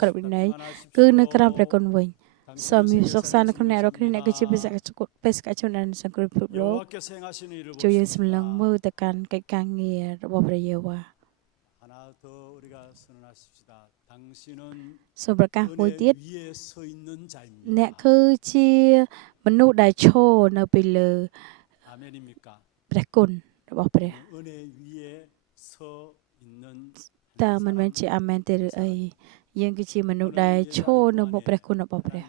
ក្របនៃគឺនៅក្រោមព្រះគុណវិញសូមមានសុខសាន្តក្នុងអ្នករាល់គ្នាអ្នកគឺជាបេសកជនដែលសង្គ្រោះពិភពលោកជួយយើងសម្លឹងមើលទៅកាន់កិច្ចការងាររបស់ព្រះយេហូវ៉ាសូមប្រកាសមួយទៀតអ្នកគឺជាមនុស្សដែលឈរនៅពីលើព្រះគុណរបស់ព្រះតើមិនមែនជាអាមែនទេឬអីយើងគឺជាមនុស្សដែលឈរនៅមុខព្រះគុណរបស់ព្រះ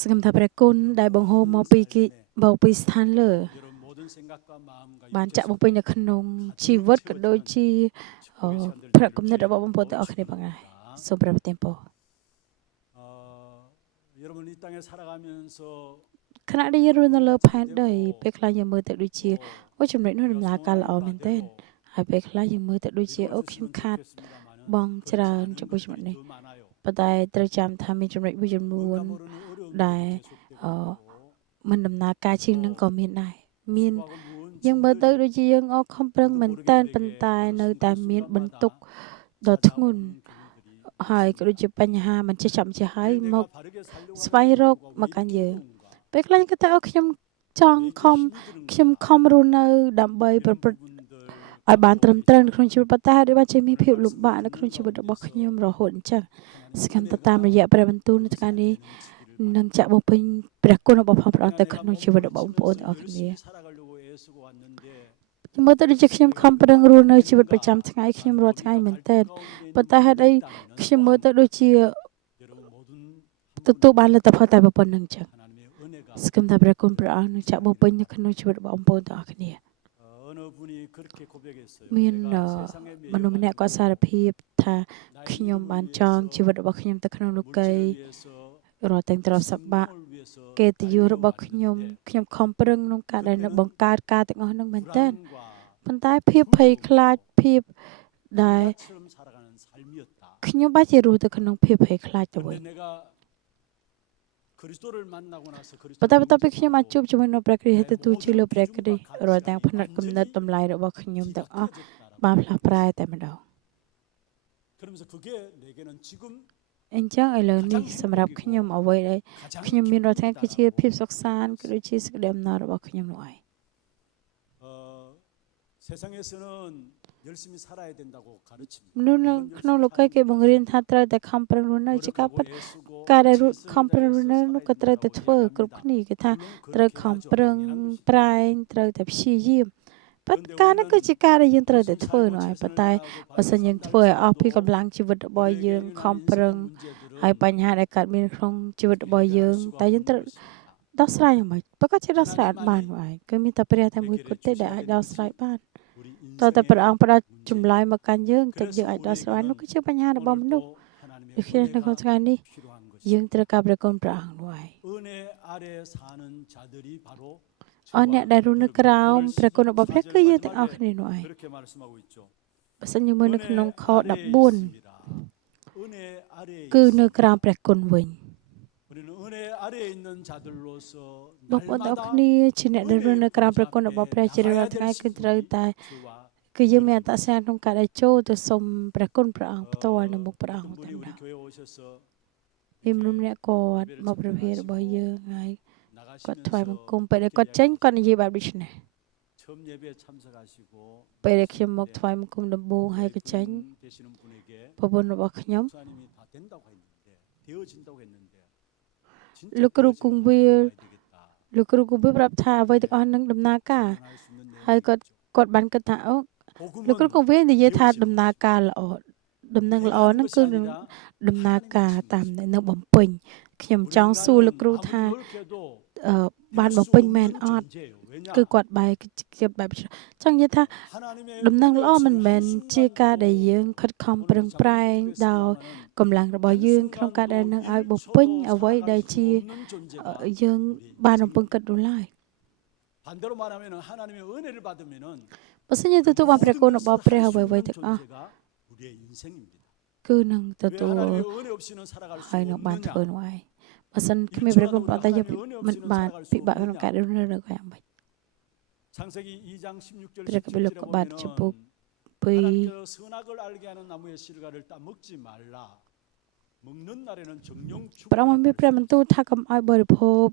សង្ឃឹមថាព្រះគុណដែលបង្ហូរមកពីស្ថានលើបានចាក់បំពេញនៅក្នុងជីវិតក៏ដូចជាព្រះគំនិតរបស់បងប្អូនទាំងអស់គ្នាផងដែរសូមព្រះប្រទានពរខណៈដែលយើងរស់នៅលើផែនដីពេលខ្លះយើងមើលទៅដូចជាអូចំណុចនោះដំណើរការល្អមែនទែនហើយពេលខ្លះយើងមើលទៅដូចជាអូខ្ញុំខាតបងច្រើនចំពោះចំណុចនេះប៉ុន្តែត្រូវចាំថាមានចំណុចមួយចំនួនដែលមិនដំណើរការជាងនឹងក៏មានដែរមានយើងមើលទៅដូចជាយើងខំប្រឹងមែនតើប៉ុន្តែនៅតែមានបន្ទុកដ៏ធ្ងន់ហើយក៏ដូចជាបញ្ហាមិនចេះចាប់ចេះហើយមកស្វែងរកមកកាន់យើងពេលខ្លះគេថាខ្ញុំចង់ខ្ញុំខំរស់នៅដើម្បីប្រព្រឹត្តឲ្យបានត្រឹមត្រូវនៅក្នុងជីវិតប៉ុន្តែដូចបានជាមានភាពលំបាកនៅក្នុងជីវិតរបស់ខ្ញុំរហូតអញ្ចឹងសកម្មតាមរយៈព្រះបន្ទូលនៅថ្ងៃនេះនឹងចាក់បំពេញព្រះគុណរបស់ព្រះអង្គទៅក្នុងជីវិតរបស់បងប្អូនទាំងអស់គ្នាមើលទៅដូចជាខ្ញុំខំប្រឹងរស់នៅជីវិតប្រចាំថ្ងៃខ្ញុំរាល់ថ្ងៃមែនទែនប៉ុន្តែហេតុអីខ្ញុំមើលទៅដូចជាទទួលបានលទ្ធផលតែប៉ុណ្្នឹងអញ្ចឹងសកម្មថាព្រះគុណព្រះអង្គនឹងចាក់បំពេញនៅក្នុងជីវិតរបស់បងប្អូនទាំងអស់គ្នាមានមនុស្សម្នាក់គាត់សារភាពថាខ្ញុំបានចងជីវិតរបស់ខ្ញុំទៅក្នុងលោកីរាល់ទាំងទ្រព្យសម្បត្តិកិត្តិយសរបស់ខ្ញុំខំប្រឹងក្នុងការដែលនៅបង្កើតការទាំងអស់ហ្នឹងមែនតើប៉ុន្តែភាពភ័យខ្លាចភាពដែលខ្ញុំបាច់ជារស់ទៅក្នុងភាពភ័យខ្លាចទៅវិញប៉ុន្តែបន្ទាប់ពីខ្ញុំបានជួបជាមួយនឹងព្រះគ្រីស្ទទទួលជឿលើព្រះគ្រីស្ទរាល់ទាំងផ្នែកគំនិតតម្លៃរបស់ខ្ញុំទាំងអស់បានផ្លាស់ប្រែតែម្ដងអញ្ចឹងឥឡូវនេះសម្រាប់ខ្ញុំអ្វីដែលខ្ញុំមានរាល់ថ្ងៃគឺជាភាពសុខសាន្តក៏ដូចជាសេចក្តីអំណររបស់ខ្ញុំនោះឯងមនុស្សនៅក្នុងលោកគេបង្រៀនថាត្រូវតែខំប្រឹងរស់នៅជាការពិតការដែលខំប្រឹងរស់នៅនោះក៏ត្រូវតែធ្វើគ្រប់គ្នាគេថាត្រូវខំប្រឹងប្រែងត្រូវតែព្យាយាមប៉ុន្តែការនេះគឺជាការដែលយើងត្រូវតែធ្វើនោះឯងប៉ុន្តែបើសិនយើងធ្វើឲ្យអស់ពីកម្លាំងជីវិតរបស់យើងខំប្រឹងហើយបញ្ហាដែលកើតមានក្នុងជីវិតរបស់យើងតែយើងត្រូវដោះស្រាយយ៉ាងម៉េចប្រកាសជាដោះស្រាយអត់បាននោះឯងគឺមានតែព្រះតែមួយគត់ទេដែលអាចដោះស្រាយបានតើតែព្រះអង្គផ្ដល់ចម្លើយមកកាន់យើងតែយើងអាចដោះស្រាយនោះគឺជាបញ្ហារបស់មនុស្សដូច្នេះនៅក្នុងថ្ងៃនេះយើងត្រូវការព្រះគុណព្រះអង្គនោះឯងអស់អ្នកដែលរស់នៅក្រោមព្រះគុណរបស់ព្រះគឺយើងទាំងអស់គ្នានោះឯងបើសិនយើងមើលនៅក្នុងខ14គឺនៅក្រោមព្រះគុណវិញបងប្អូនទាំងអស់គ្នាជាអ្នកដែលរស់នៅក្រោមព្រះគុណរបស់ព្រះជារាល់ថ្ងៃគឺត្រូវតែគឺយើងមានអត្តសញ្ញាណក្នុងការដែលចូលទៅសុំព្រះគុណព្រះអង្គផ្ទាល់នៅមុខព្រះអង្គតែម្ដងមានមនុស្សម្នាក់គាត់មកព្រះវិហាររបស់យើងហើយគាត់ថ្វាយបង្គំពេលដែលគាត់ចេញគាត់និយាយបែបដូចនេះពេលដែលខ្ញុំមកថ្វាយបង្គំដំបូងហើយក៏ចេញប្រពន្ធរបស់ខ្ញុំលោកគ្រូគង្វាលប្រាប់ថាអ្វីទាំងអស់នឹងដំណើរការហើយគាត់បានគិតថាអូលោកគ្រូគង្វាលនិយាយថាដំណើរការល្អដំណឹងល្អហ្នឹងគឺដំណើរការតាមនៅបំពេញខ្ញុំចង់សួរលោកគ្រូថាបានបំពេញមែនអត់គឺគាត់បែបចង់និយាយថាដំណឹងល្អមិនមែនជាការដែលយើងខិតខំប្រឹងប្រែងដោយកម្លាំងរបស់យើងក្នុងការដែលនឹងឲ្យបំពេញអ្វីដែលជាយើងបានរំពឹងគិតនោះឡើយបើសិនជាទទួលបានព្រះគុណរបស់ព្រះអ្វីៗទាំងអស់គឺនឹងទទួលហើយនឹងបានធ្វើនោះឯងបើសិនគ្មានព្រះគុណប៉ុន្តែយើងមិនបានពិបាកក្នុងការរស់នៅយ៉ាងម៉េចព្រះកបិលកបាទចំពោះ ពី 하나님께서 선악을 알게 하는 나무의 실과를 따먹지 말라. 먹는 날에는 정령 ព្រះអង្គមានព្រះបន្ទូលថាកុំឲ្យបរិភោគ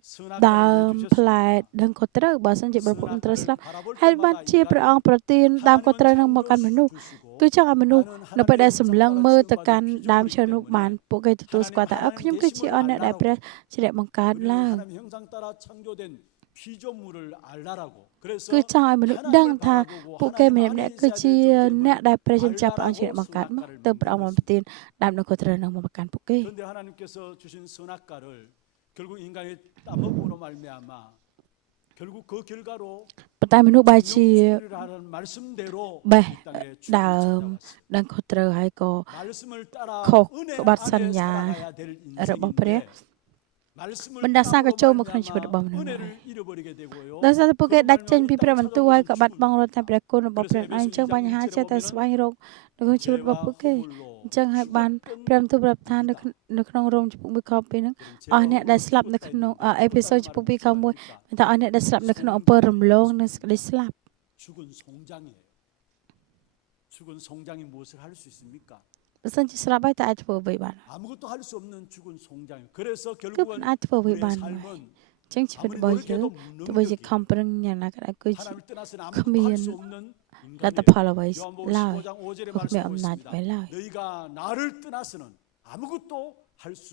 ដើមផ្លែដឹងខុសត្រូវបើសិនជាបរិភោគមិនត្រូវស្លាប់ហើយបានជាព្រះអង្គប្រទានដើមខុសត្រូវនឹងមកកាន់មនុស្សគឺចង់ឲ្យមនុស្សនៅពេលដែលសម្លឹងមើលទៅកាន់ដើមឈើនោះបានពួកគេទទួលស្គាល់ថាខ្ញុំគឺជាអស់អ្នកដែលព្រះជាអ្នកបង្កើតឡើង 하나님 형상 따라 창조된 피조물을 알라라고. គឺចង់ឲ្យមនុស្សដឹងថាពួកគេម្នាក់ៗគឺជាអ្នកដែលព្រះជាម្ចាស់ព្រះអង្គជាអ្នកបង្កើតមកទើបព្រះអង្គបានប្រទានដើមនឹងខុសត្រូវនឹងមកកាន់ពួកគេ 그런데 하나님께서 주신 선악과를 결국 인간이 따먹음으로 말미암아 결국 그 결과로 ប៉ុន្តែមនុស្សបែរជា 하는 말씀대로 បេះ 이 땅에 ដើម 죽은 ដឹងខុសត្រូវហើយក៏ 말씀을 따라 ខុស 은혜 ក្បត់សន្យា 안에 살아가야 될 របស់ព្រះ 인생인데 말씀을 បណ្ដាសាក៏ចូលមកក្នុង 따먹음으로 ជីវិតរបស់មនុស្ស 은혜를 잃어버리게 되고요. ដោយសារតែពួកគេដាច់ចេញពីព្រះបន្ទូលហើយក៏បាត់បង់រត់តែព្រះគុណរបស់ព្រះអញ្ចឹងបញ្ហាចេះតែស្វែងរកនៅក្នុងជីវិតរបស់ពួកគេអញ្ចឹងហើយបានព្រះបន្ទូលប្រាប់ថានៅក្នុងរោមចំពុក1ខ2ហ្នឹងអស់អ្នកដែលស្លាប់នៅក្នុងអេពីសូតចំពុក2ខ1មានថាអស់អ្នកដែលស្លាប់នៅក្នុងអំពើរំលងនិងសេចក្តីស្លាប់ 죽은 송장이에요. 죽은 송장이 무엇을 할 수 있습니까? បើសិនជាស្លាប់ហើយតើអាចធ្វើអ្វីបាន 아무것도 할 수 없는 죽은 송장이에요. 그래서 គឺមិន 결국은 អាចធ្វើអ្វី 우리의 បានឡើយ 삶은 អញ្ចឹងជីវិតរបស់យើងទោះបីជាខំប្រឹងយ៉ាងណាក៏ដោយគឺ 하나님을 떠나서는 그 아무것도 할 수 없는 លទ្ធ 인간이에요. ផលអ្វីឡើយ 요한복음 15장 5절에 គឺគ្មានអំណាច 말씀하고 អ្វីឡើយ 있습니다. 너희가 나를 떠나서는 아무것도 할 수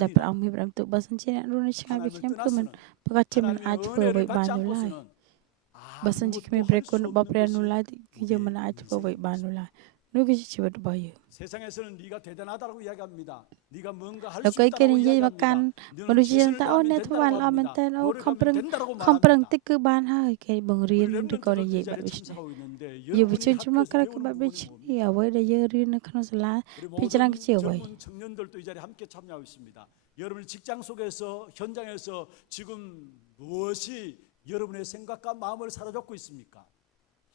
ដែលព្រះ 없느니라. អង្គមានព្រះបន្ទូលបើសិនជាអ្នករស់នៅឆ្ងាយពី 하나님을 ខ្ញុំគឺមិន 떠나서는 ប្រកាសជាមិនអាច 하나님의 ធ្វើអ្វី 은혜를 បាន 받지 នោះឡើយ 않고서는 បើសិនជាគ្មានព្រះគុណរបស់ព្រះនោះឡើយគឺយើងមិនអាចធ្វើអ្វីបាននោះឡើយនោះគឺជាជីវិតរបស់យើង 세상에서는 네가 대단하다고 이야기합니다. 네가 뭔가 할 លោក 수 គេ 있다고 និយាយមកកាន់ 이야기합니다. មនុស្សជា 너는 ថា 짓을 អូ 하면 អ្នកធ្វើបានល្អ 된다고 មែនតើ 합니다. អូខំប្រឹង 노력하면 된다고 ខំប្រឹង 말합니다. តិចគឺបានហើយគេបង្រៀន 우리 ឬក៏និ 렘넌트들도 យាយ 이 បែប 자리에 ដូចនេះ 참석하고 있는데 យុវជន 여러분이 ជំនាន់ក្រោយ 학교에서 គឺបែប 배우는 ដូច 부분이 នេះ 뭡니까? អ្វីដែលយើងរៀននៅក្នុងសាលា 우리 ពីច្រើន 모든 គឺជាអ្វី 젊은 청년들도 이 자리에 함께 참여하고 있습니다. 여러분 직장 속에서 현장에서 지금 무엇이 여러분의 생각과 마음을 사로잡고 있습니까?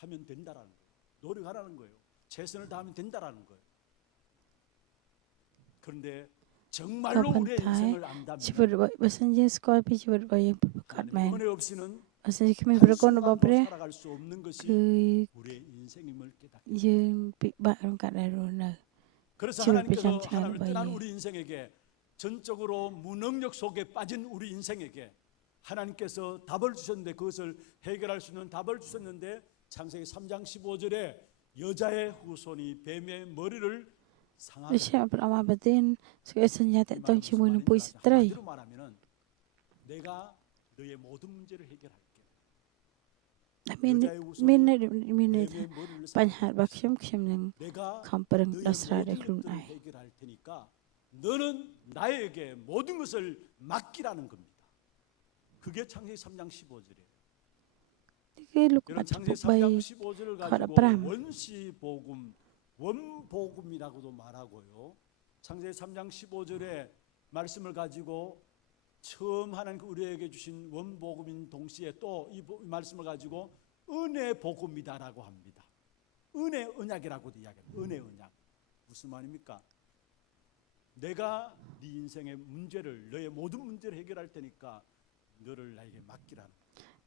하면 된다라는 거예요. 노력하라는 거예요. 최선을 다하면 된다라는 거예요. 그런데 ក៏ 정말로 ប៉ុន្ 우리의 តែ 인생을 ជីវិត 안다면 របស់បើសិនយើងស្គាល់ពីជីវិតរបស់យើងប្រកាសមែន 하나님의 은혜 없이는 បើសិនជាគ្មាន 한 ព្រះគុណរបស់ព្រះ 순간도 살아갈 수 없는 것이 គឺ 우리의 인생임을 깨닫게. យើងពិបាកក្នុងការដែលរស់នៅ 그래서 지금 하나님께서 비전 잘 하나님을 떠난 봐요. 우리 인생에게 전적으로 무능력 속에 빠진 우리 인생에게 하나님께서 답을 주셨는데 그것을 해결할 수 있는 답을 주셨는데 창세기 3장 15절에 여자의 후손이 뱀의 머리를 ដូ 상하게 ច្នេះព្រះអង្គបានប្រទានសេចក្តីសន្យាតទៅជាមួយនឹងពុយស្ត្រី 한마디로 말하면은 내가 너의 모든 문제를 해결할게. ដែលមាន 여자의 មាន 후손이 ន័យមានន័យថា 뱀의 머리를 បញ្ហា 상하게 របស់ខ្ញុំនឹង 내가 ខំប្រឹង 너의 ដោះស្រាយដោយ 모든 ខ្លួនឯ 것들을 ង 해결할 테니까 너는 나에게 모든 것을 맡기라는 겁니다. 그게 창세기 3장 15절이에요. គឺលោកបា 여러분 ត់ចំពុ 창세기 ក 3장 3 15절을 컷 가지고 앞으로. 원시복음, 원복음이라고도 말하고요. 창세기 3장 15절에 말씀을 가지고 처음 하나님 우리에게 주신 원복음인 동시에 또 이 말씀을 가지고 은혜 복음이다라고 합니다. 은혜 언약이라고도 이야기합니다. 은혜 언약. 무슨 말입니까? 내가 네 인생의 문제를 너의 모든 문제를 해결할 테니까 너를 나에게 맡기라는.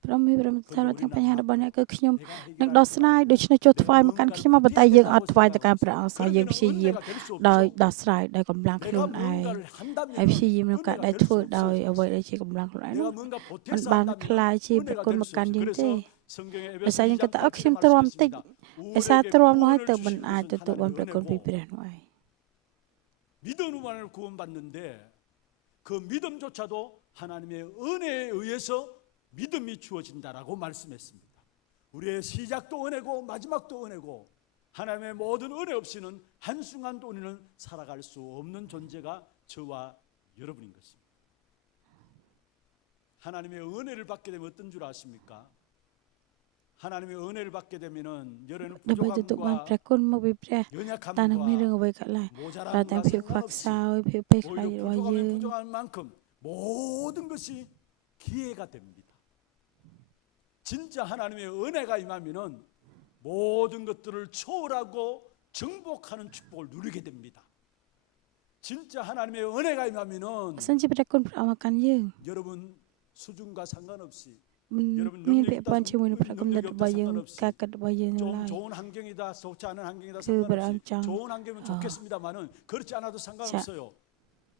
ព្រះមានព្រះបន្ទូលថាបញ្ហារបស់អ្នកគឺខ្ញុំ 내가 នឹង 해결할 ដោះស្រាយដូច្នេះចុះថ្វាយមកកាន់ខ្ញុំមកប៉ុន្តែយើងអត់ថ្វាយទៅកាន់ព្រះអង្គសោះយើងព្យាយាម 은혜가 될 수 ដោយ 없죠. ដោះស្រាយដោយកម្លាំងខ្លួន 내가 ឯង 뭔가를 한다면 ហើយព្យាយាមក្នុងការដែល 은혜가 될 ធ្វើ 수 ដោយ 없어요. អ្វីដែលជាកម្លាំងខ្លួនឯងនោះ 내가 뭔가 មិន 보태서 បាន 한다면 คล้ายជាព្រះ 은혜가 គុណ 될 មក 수 កាន់ 없어요. យើងទេ 그래서 성경에 ដោយសារយើងគិតថា 에베소 ខ្ញុំ 2장 ទ្រាំតិច 말씀했습니다. ដោយសារទ្រាំនោះហើយ 우리에게 ទៅមិន 구원을 អាច 주신 ទទួលបាន 것은 ព្រះគុណពី 하나님의 ព្រះនោះឯង 믿음으로 구원받는데 그 믿음조차도 하나님의 은혜에 의해서 믿음이 주어진다라고 말씀했습니다. 우리의 시작도 은혜고 마지막도 은혜고 하나님의 모든 은혜 없이는 한순간도 우리는 살아갈 수 없는 존재가 저와 여러분인 것입니다. 하나님의 은혜를 받게 되면 어떤 줄 아십니까? 하나님의 은혜를 받게 되면은 여러분 ដើម្បីទទួលបាន 부족함과 ព្រះគុណមកពីព្រះតែនឹងមានរឿង 연약함과 អ្វីកើតឡើងតែទាំង 모자람과 ភាពខ្វះខ្សោ 상관없이 យភាពពេកខ្លាច 오히려 របស់យើ 부족하면 ង 부족한 만큼 모든 것이 기회가 됩니다. 진짜 하나님의 은혜가 임하면은 모든 것들을 초월하고 정복하는 축복을 누리게 됩니다. 진짜 하나님의 은혜가 임하면은 បើសិនជាព្រះគុណព្រះអង្គមកកាន់យើង 여러분 수준과 상관없이 여러분,មាន 능력이 ពាក់ព័ន្ធ 있다, ជាមួយនឹងប្រាក់កំណត់ 능력이 របស់ 없다 យើង 상관없이 ការគិតរបស់យើងនៅ 좀 ឡើយ 좋은 환경이다 좋지 않은 환경이다 그 상관없이 불안정. 좋은 환경이면 좋겠습니다만은 그렇지 않아도 상관없어요.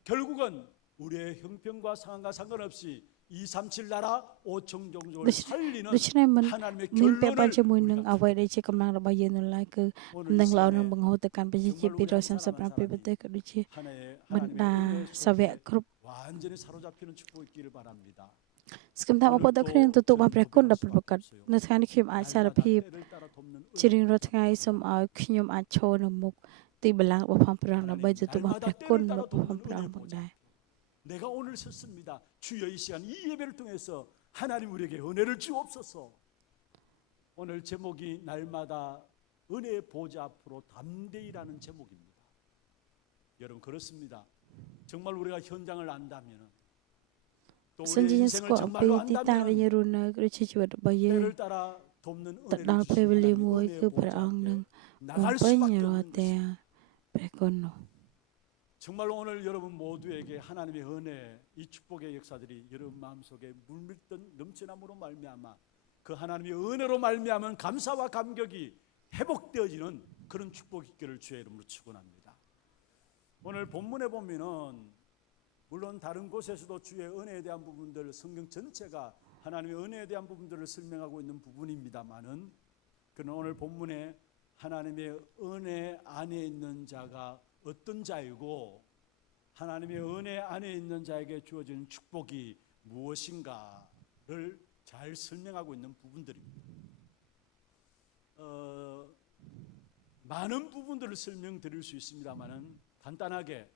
결국은 우리의 형편과 상황과 상관없이 237 나라 5천 종족을 살리는 ដូច្នេះមិន 하나님의 មានពាក់ព័ន្ធ 결론을 ជាមួយនឹង 우리가 អ្វីដែលជាកម្លាំងរបស់យើងនៅឡើយគឺ 오늘 ដំណឹង 이 ល្អនឹង 시간에 បង្ហូរទៅកាន់ប្រជាជាតិ 정말로 우리 한 사람 한 237 ប្រទេស 사람이 ក៏ដូចជា 하나의 បណ្ដា 하나님의 សាវក 은혜 គ្រប់ 속에 완전히 사로잡히는 축복이 있기를 바랍니다. សង្ឃឹមថាបងប្អូនទាំងគ្នានឹងទទួលបានព្រះគុណដ៏ពិតប្រាកដនៅថ្ងៃនេះខ្ញុំអាចសារភាព 날마다 때를 따라 돕는 ជារៀងរាល់ថ្ងៃសូមឲ្យខ្ញុំអាចឈរនៅមុខទីបល្ល័ង្ករបស់ផងព្រះអង្គដើម្បីទទួលបានព្រះគុណរបស់ផងព្រះអង្គផងដែរ 내가 오늘 섰습니다. 주여 이 시간 이 예배를 통해서 하나님 우리에게 은혜를 주옵소서. 오늘 제목이 날마다 은혜의 보좌 앞으로 담대히라는 제목입니다. 여러분 그렇습니다. 정말 우리가 현장을 안다면 또 សិនជា 우리의 យើងស្ 인생을 គាល់អំពី 정말로 ទីតាំងដែល 안다면 យើងរស់នៅក៏ដូចជាជីវិតរបស់យើង 때를 따라 돕는 ទៅ 은혜를 ដល់ពេលវេលា 주시는 មួយ 하나님의 គឺ 은혜의 ព្រះអង្គនឹង 보좌 បំ 나갈 ពេញ 수밖에 រាល់ 없는 តែ 것입니다. ព្រះគុណនោះ 정말로 오늘 여러분 모두에게 하나님의 은혜, 이 축복의 역사들이 여러분 마음속에 물밀던 넘쳐남으로 말미암아 그 하나님의 은혜로 말미암은 감사와 감격이 회복되어지는 그런 축복이 있기를 주의 이름으로 축원합니다. 오늘 본문에 보면은 물론 다른 곳에서도 주의 은혜에 대한 부분들 성경 전체가 하나님의 은혜에 대한 부분들을 설명하고 있는 부분입니다만은 그는 오늘 본문에 하나님의 은혜 안에 있는 자가 어떤 자이고 하나님의 은혜 안에 있는 자에게 주어진 축복이 무엇인가를 잘 설명하고 있는 부분들입니다. 많은 부분들을 설명드릴 수 있습니다만은 간단하게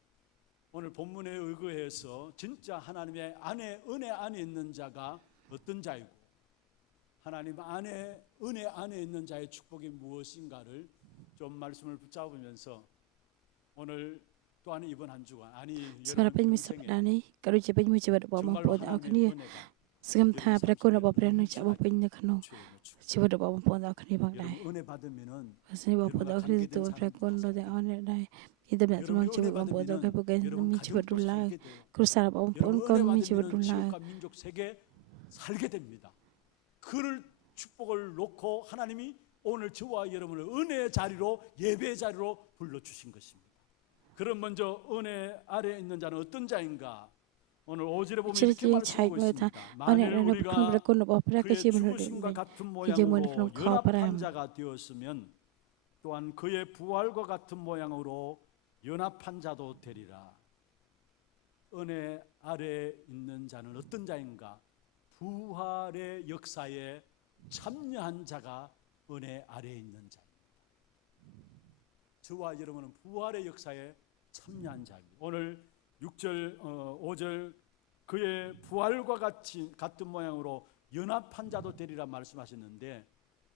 오늘 본문에 의거해서 진짜 하나님의 안에 은혜 안에 있는 자가 어떤 자이고 하나님 안에 은혜 안에 있는 자의 축복이 무엇인가를 좀 말씀을 붙잡으면서 오늘 또한 이번 한 주간 아니 សម្រាប់ពេញមួយសប្តាហ៍នេះក៏ដូចជាពេញមួយជីវិតរបស់បងប្អូនទាំងអស់គ្នាសង្ឃឹមថាព្រះគុណរបស់ព្រះនឹងចាក់បំពេញនៅក្នុងជីវិតរបស់បងប្អូនទាំងអស់គ្នាផងដែរ 은혜 받으면은 បើសិនបងប្អូនទាំងអស់គ្នាទទួលព្រះគុណដ៏ទាំងអស់នេះដែរមានតំណែងក្នុងជីវិតបងប្អូនទាំងអស់គ្នាពួកគេមានជីវិតរស់ឡើងគ្រួសាររបស់បងប្អូនក៏មានជីវិតរស់ឡើង 지역과 민족 세계 살게 됩니다. 그를 축복을 놓고 하나님이 오늘 저와 여러분을 은혜의 자리로 예배의 자리로 불러 주신 것입니다. 그럼 먼저 은혜 아래에 있는 자는 어떤 자인가? 오늘 5절에 보면 이렇게 말씀하고 있습니다. 만일 우리가 그의 죽으심과 같은 모양으로 연합한 자가 되었으면 또한 그의 부활과 같은 모양으로 연합한 자도 되리라. 은혜 아래에 있는 자는 어떤 자인가? 부활의 역사에 참여한 자가 은혜 아래에 있는 자입니다. 저와 여러분은 부활의 역사에 참여한 자입니다. 오늘 6절, 5절 그의 부활과 같은 모양으로 연합한 자도 되리라 말씀하셨는데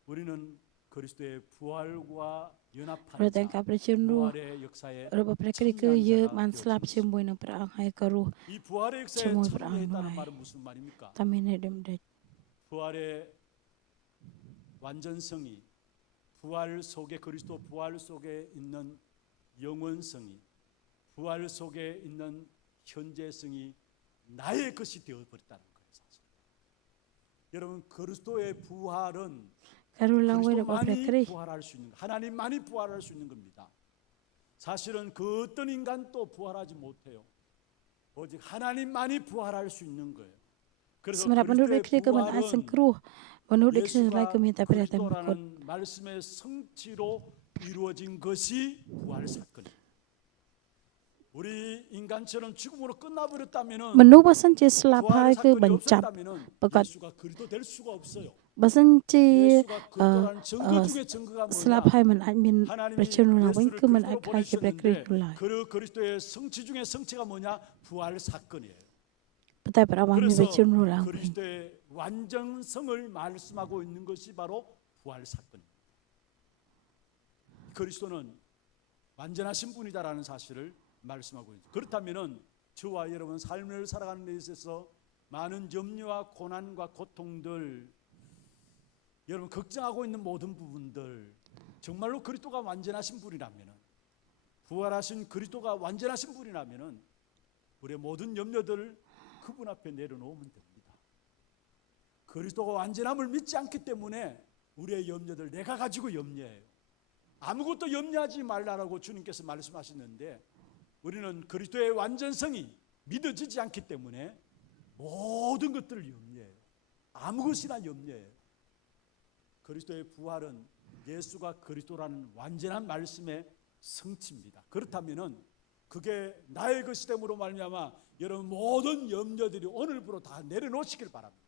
우리는 그리스도의 부활과 연합한 ព្រោះតែ 자, ការប្រជញ្ញរស់ 부활의 역사에 របស់ព្រះគ្រីស្ទគឺយើងបានស្លាប់ជាមួយនឹងព្រះអង្គហើយក៏រស់ 이 부활의 역사에 정말 참여했다는 불안해. 말은 무슨 말입니까? តាមមានន័យដូច 부활의 완전성이 부활 속에 그리스도 부활 속에 있는 영원성이 부활 속에 있는 현재성이 나의 것이 되어버렸다는 거예요. 사실. 여러분 그리스도의 부활은 ការរស់ឡើងវិញរបស់ព្រះគ្រីស្ទ 그리스도만이 부활할 수 있는 거, 하나님만이 부활할 수 있는 겁니다. 사실은 그 어떤 인간도 부활하지 못해요. 오직 하나님만이 부활할 수 있는 거예요. 그래서 សម្រាប់មនុស្សដូចគ្នាក៏មិនអាចសង្គ្រោះមនុស្សដូចគ្នាឡើយក៏មានតែព្រះតែមួយគត់ 그리스도라는 말씀의 성취로 이루어진 것이 부활 사건입니다. 우리 인간처럼 죽음으로 끝나버렸다면은 មនុស្សបើសិនជាស្លាប់ហើយ 부활의 គឺ 사건이 បញ្ចប់ 없었다면은ប្រកាស 예수가 그리스도 될 수가 없어요. បើសិនជា 예수가 그리스도라는 증거 중에 증거가 ស្លាប់ 뭐냐? ហើយមិនអាចមានព្រះជន្មឡើងវិញគឺមិនអាចខ្លាចជាព្រះគ្រីស្ទនោះឡើយ 그 그리스도의 성취 중에 성취가 뭐냐? 부활 사건이에요. ប៉ុន្តែព្រះអង្គបានមានព្រះជន្មឡើងវិញ 그리스도의 완전성을 말씀하고 있는 것이 바로 부활 사건입니다. 그리스도는 완전하신 분이다라는 사실을 말씀하고 있습니다. 그렇다면은 저와 여러분 삶을 살아가는 데 있어서 많은 염려와 고난과 고통들 여러분 걱정하고 있는 모든 부분들 정말로 그리스도가 완전하신 분이라면은 부활하신 그리스도가 완전하신 분이라면은 우리의 모든 염려들 그분 앞에 내려놓으면 됩니다. 그리스도가 완전함을 믿지 않기 때문에 우리의 염려들 내가 가지고 염려해요. 아무것도 염려하지 말라라고 주님께서 말씀하셨는데 우리는 그리스도의 완전성이 믿어지지 않기 때문에 모든 것들을 염려해요. 아무 것이나 염려해요. 그리스도의 부활은 예수가 그리스도라는 완전한 말씀의 성취입니다. 그렇다면은 그게 나의 것이 됨으로 말미암아 여러분 모든 염려들이 오늘부로 다 내려놓으시길 바랍니다.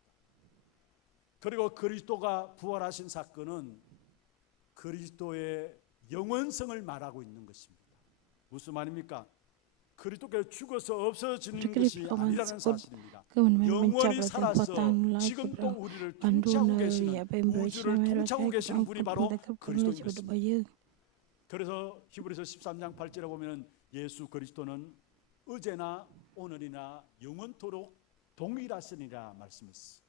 그리고 그리스도가 부활하신 사건은 그리스도의 영원성을 말하고 있는 것입니다. 무슨 말입니까? 그리스도께서 죽어서 없어지는 것이 아니라는 사실입니다. 영원히 살아서 지금 또 우리를 통치하고 계시는, 우주를 통치하고 계시는 분이 바로 그리스도인 것입니다. 그래서 히브리서 13장 8절에 보면 예수 그리스도는 어제나 오늘이나 영원토록 동일하시니라 말씀했습니다.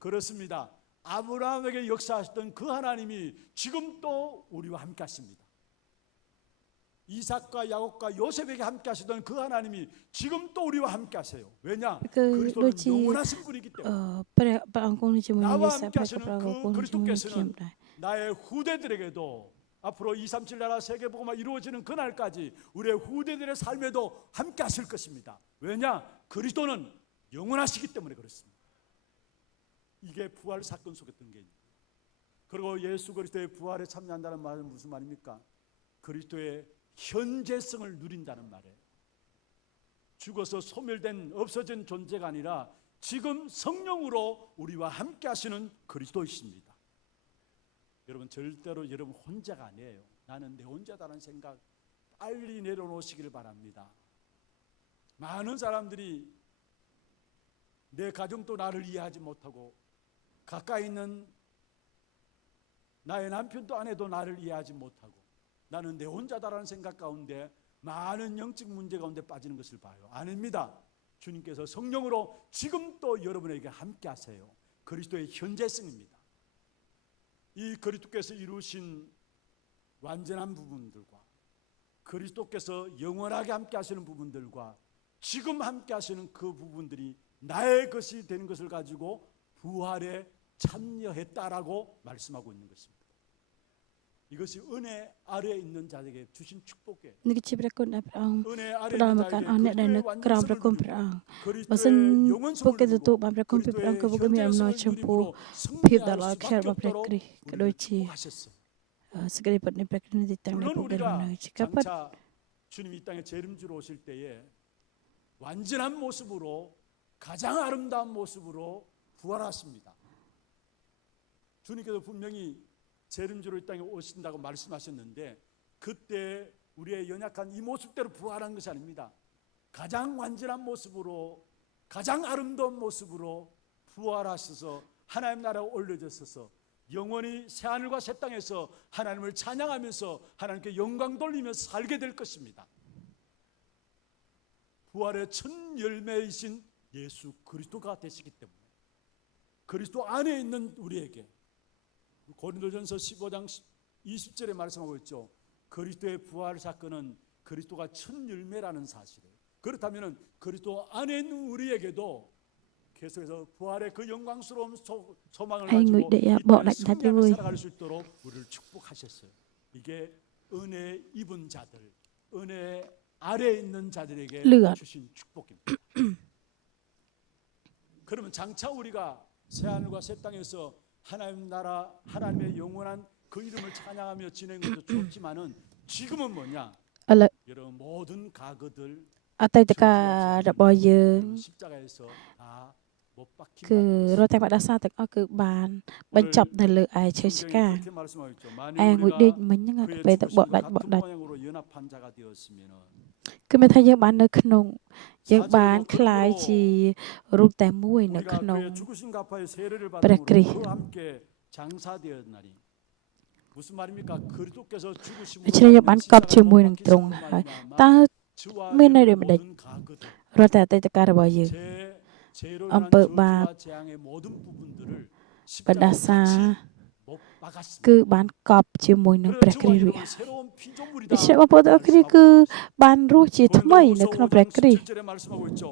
그렇습니다. 아브라함에게 역사하셨던 그 하나님이 지금 또 우리와 함께 하십니다. 이삭과 야곱과 요셉에게 함께 하시던 그 하나님이 지금 또 우리와 함께 하세요. 왜냐? 그리스도는 영원하신 분이기 때문에. 나와 함께 하시는 그 그리스도께서는 나의 후대들에게도 앞으로 237 나라 세계복음화 이루어지는 그날까지 우리의 후대들의 삶에도 함께 하실 것입니다. 왜냐? 그리스도는 영원하시기 때문에 그렇습니다. 이게 부활 사건 속에 등계입니다. 그리고 예수 그리스도의 부활에 참여한다는 말은 무슨 말입니까? 그리스도의 현재성을 누린다는 말이에요. 죽어서 소멸된 없어진 존재가 아니라 지금 성령으로 우리와 함께 하시는 그리스도이십니다. 여러분 절대로 여러분 혼자가 아니에요. 나는 내 혼자다라는 생각 빨리 내려놓으시기를 바랍니다. 많은 사람들이 내 가정도 나를 이해하지 못하고 가까이 있는 나의 남편도 아내도 나를 이해하지 못하고 나는 내 혼자다라는 생각 가운데 많은 영적 문제 가운데 빠지는 것을 봐요. 아닙니다. 주님께서 성령으로 지금 또 여러분에게 함께 하세요. 그리스도의 현재성입니다. 이 그리스도께서 이루신 완전한 부분들과 그리스도께서 영원하게 함께 하시는 부분들과 지금 함께 하시는 그 부분들이 나의 것이 되는 것을 가지고 부활에 참여했다라고 말씀하고 있는 것입니다. 이것이 은혜 아래에 있는 자에게 주신 축복이에요. 은혜 아래에 있는 자에게 그리스도의 영원성을 누리고 그리스도의 현재성을 누림으로 승리할 수밖에 없도록 우리를 축복하셨어요. 물론 우리가 장차 주님이 이 땅에 재림주로 오실 때에 완전한 모습으로 가장 아름다운 모습으로 부활하십니다. 주님께서 분명히 재림주로 이 땅에 오신다고 말씀하셨는데 그때 우리의 연약한 이 모습대로 부활한 것이 아닙니다. 가장 완전한 모습으로 가장 아름다운 모습으로 부활하셔서 하나님 나라에 올려졌어서 영원히 새하늘과 새 땅에서 하나님을 찬양하면서 하나님께 영광 돌리며 살게 될 것입니다. 부활의 첫 열매이신 예수 그리스도가 되시기 때문에 그리스도 안에 있는 우리에게 고린도전서 15장 20절에 말씀하고 있죠. 그리스도의 부활 사건은 그리스도가 첫 열매라는 사실이에요. 그렇다면 그리스도 안에 있는 우리에게도 계속해서 부활의 그 영광스러운 소망을 가지고 이 땅을 승리하며 살아갈 수 있도록 우리를 축복하셨어요. 이게 은혜 입은 자들, 은혜 아래에 있는 자들에게 주신 축복입니다. 그러면 장차 우리가 새하늘과 새 땅에서 하나님 나라 하나님의 영원한 그 이름을 찬양하며 지내는 것도 좋지만은 지금은 뭐냐? 여러분 모든 가거들 십자가에서 다 못 박힌 គឺរត់តែបដាសាទាំងអស់គឺបានបញ្ចប់នៅលើឯឈើឆ្កាង 그렇게 말씀하고 있죠. 만일 ឯងមួយដេក 우리가 មិញហ្នឹងទៅ 그의 ពេលទៅបក 죽으심과 ដាច់បក 같은 ដាច់ 모양으로 연합한 자가 되었으면은 គឺមានថាយើងបាននៅក្នុងយើងបានคล้ายជារូបតែមួយនៅ 우리가 ក្នុង 그의 죽으신 가파의 세례를 그래. 받음으로 그와 함께 장사되었나니 무슨 말입니까? 그리스도께서 ដូច្ 죽으심으로 នេះយើងបានកប់ជាមួយនឹងទ្រង់ហើយតើ 저와 មានន័យដូ 여러분의 ចម្ដេច 모든 가거들 រត់តែអតីតកាលរបស់យើង 죄로 인한អំពើបាប 저주와 재앙의 모든 부분들을 បដា 십자가로 សា 같이 못 박았습니다. គឺបានកប់ជាមួយនឹងព្រះ 그래서 គ្រីស្ទរួច 저와 여러분 새로운 피조물이다. ដូច្នេះបងប្អូនទាំងអស់គ្នាគឺបានរស់ជាថ្មីនៅក្នុងព្រះគ្រីស្ទ 17절에 말씀하고 있죠.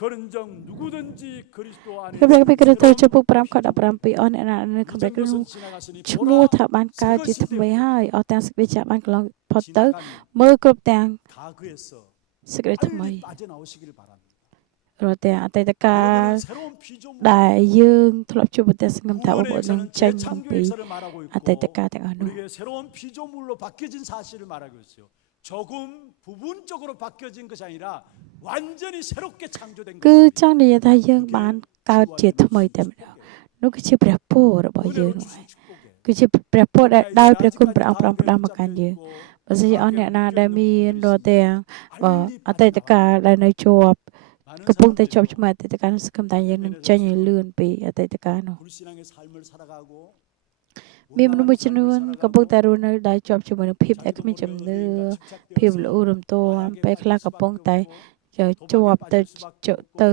그런 정 누구든지 그리스도 안에 ព្រះបិក្រិតទៅ 새로운 ចំពុក5ខ 피조물이라. 17អស់អ្នកណានៅក្នុងព្រះគ្រីស្ទ 이전 것은 지나갔으니 ឈ្មោះ 보라 ថាបានកើតជា 새것이 ថ្មី 되었다. ហើយអស់ទាំងសេចក្តីចាស់បានកន្លងផុតទៅ 지나간 មើលគ្រប់ទាំង 가그에서 សេចក្តីថ្មី 빨리 빠져나오시기를 바랍니다. រាល់ទាំងអតីតកាល 여러분은 새로운 피조물 ដែលយើងធ្លាប់ជួបប្រទះសង្ឃឹមថាបង 구원의 ប្អូននឹង 역사는 ចេញអំពី 재창조의 역사를 말하고 អតីត 있고 កាលទាំងអស់នោះ 우리에게 새로운 피조물로 바뀌어진 사실을 말하고 있어요. 조금 부분적으로 바뀌어진 것이 아니라 완전히 새롭게 창조된 គឺ 것입니다. ចង់និយាយថាយើងបានកើតជាថ្មីតែម្ដងនោះគឺជាព្រះពររបស់យើង 은혜로 នោះ 주신 ឯង 축복이에요. គឺជាព្រះពរដែល 우리가 ដោយ 이제 ព្រះគុណព្រះអង្គ 아직까지 ផ្ដំ 가운데 មកកាន់យើង 붙잡혀 បើសិនជាអស់អ្នកណាដែលមានរាល់ទាំង 있고 빨리 អតីតកាលដែលនៅជាប់ 많은 កំពុងតែជាប់ 사람들이 ជាមួយអតីតកាលនោះសង្ឃឹមថាយើងនឹងចេញឲ្យលឿនពីអតីតកាលនោះ 불신앙의 삶을 살아가고 មានមនុស្សមួយចំនួនកំពុងតែរស់នៅដែលជាប់ជាមួយនឹងភាពដែលគ្មានជំនឿភាពល្អូររំទោមពេលខ្លះកំពុងតែជាប់ទៅ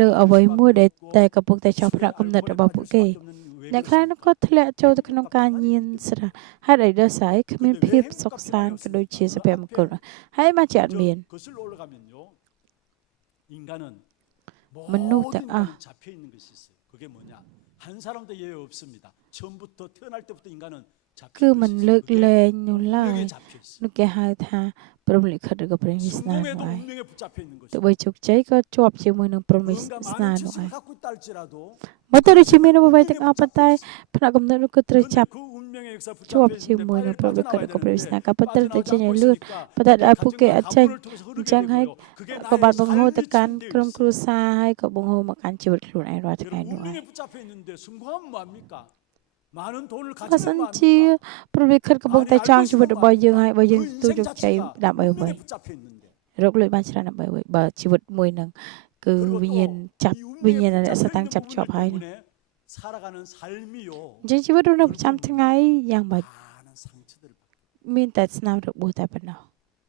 លើអ្វីមួយដែលកំពុងតែចោះផ្នែកគំនិតរបស់ពួកគេអ្នកខ្លះនោះក៏ធ្លាក់ចូលទៅក្នុងការញៀនស្រះហេតុអីដោយសារគ្មានភាពសុខសាន្តក៏ដូចជាសុភមង្គលហើយបានជាអត់មាន 그것을 올라가면요. 인간은មនុស្ស 모든 ទាំងអស់ 인간은 잡혀 있는 것이 있어요. 그게 뭐냐? 한 사람도 예외 없습니다. 처음부터 태어날 때부터 인간은 គឺ 잡혀 មិន 있어요. លើក 그게 លែងនោះឡើយ 운명에 잡혀 있어요. នោះគេហៅថាព្រមលិខិតឬក៏ព្រមវាសនានោះ 성공에도 ឯង 운명에 붙잡혀 있는 ទោះ 것이죠. បីជោគជ័យក៏ជាប់ជាមួយនឹងព្រមវាស 뭔가 នា 많은 នោះឯ 지식을 ង 갖고 있다 할지라도 បើទោះដូចជាមានអ្វីទាំងអស់ប៉ុន្តែផ្នែកកំណត់នោះគឺត្រូវ 근데 ចាប់ 그 운명의 역사 ជាប់ 붙잡혀 ជាមួយ 있는데 នឹង 빨리 ព្រមលិខិត 빠져나와야 ឬក៏ព្រមវាសនា 되는데 ក៏ប៉ុន្តែទៅ 빠져나오지 ចេញ 않고 ឲ្យលឿន 있으니까 ប៉ុន្តែដល់ពួកគេអត់ចេញ 가문을 통해서 អ 흐르게 ញ្ចឹងហើយ 되고요. 그게 ក៏បាន 나의 បង្ហូរទៅ 삶이 កាន់ 지정되어 ក្រុម 있어요. គ្រួសារហើយក៏បង្ហូរមកកាន់ជីវិតខ្លួនឯងរាល់ថ្ងៃ 여러분 នោះឯង 운명에 붙잡혀 있는데 성공하면 뭐합니까? 많은 돈을 បើ 가지면 សិនជា 뭐합니까? ព្រមលិខិតកំពុងតែចង់ជីវិតរបស់យើងហើយបើយើង 그 ទទួល 인생 ជោគជ័យ 자체가 ដើម្បីអ្វី 운명에 붙잡혀 있는데 រកលុយបានច្រើនដើម្បីអ្វីបើជីវិតមួយនឹងគឺ 그리고 វិញ្ញាណ 또 ចាប់ 이 វិញ្ញា 운명에 ណដែលស 붙잡혀 តាំង 있는 ចាប់ជាប់ 부분들 ហើយនោះ 때문에 살아가는 삶이요 អញ្ចឹងជីវិតរស់នៅប្រចាំថ្ងៃយ៉ាងម៉េច 많은 상처들을 받고 មានតែស្នាមរបួសតែប៉ុណ្ណោះ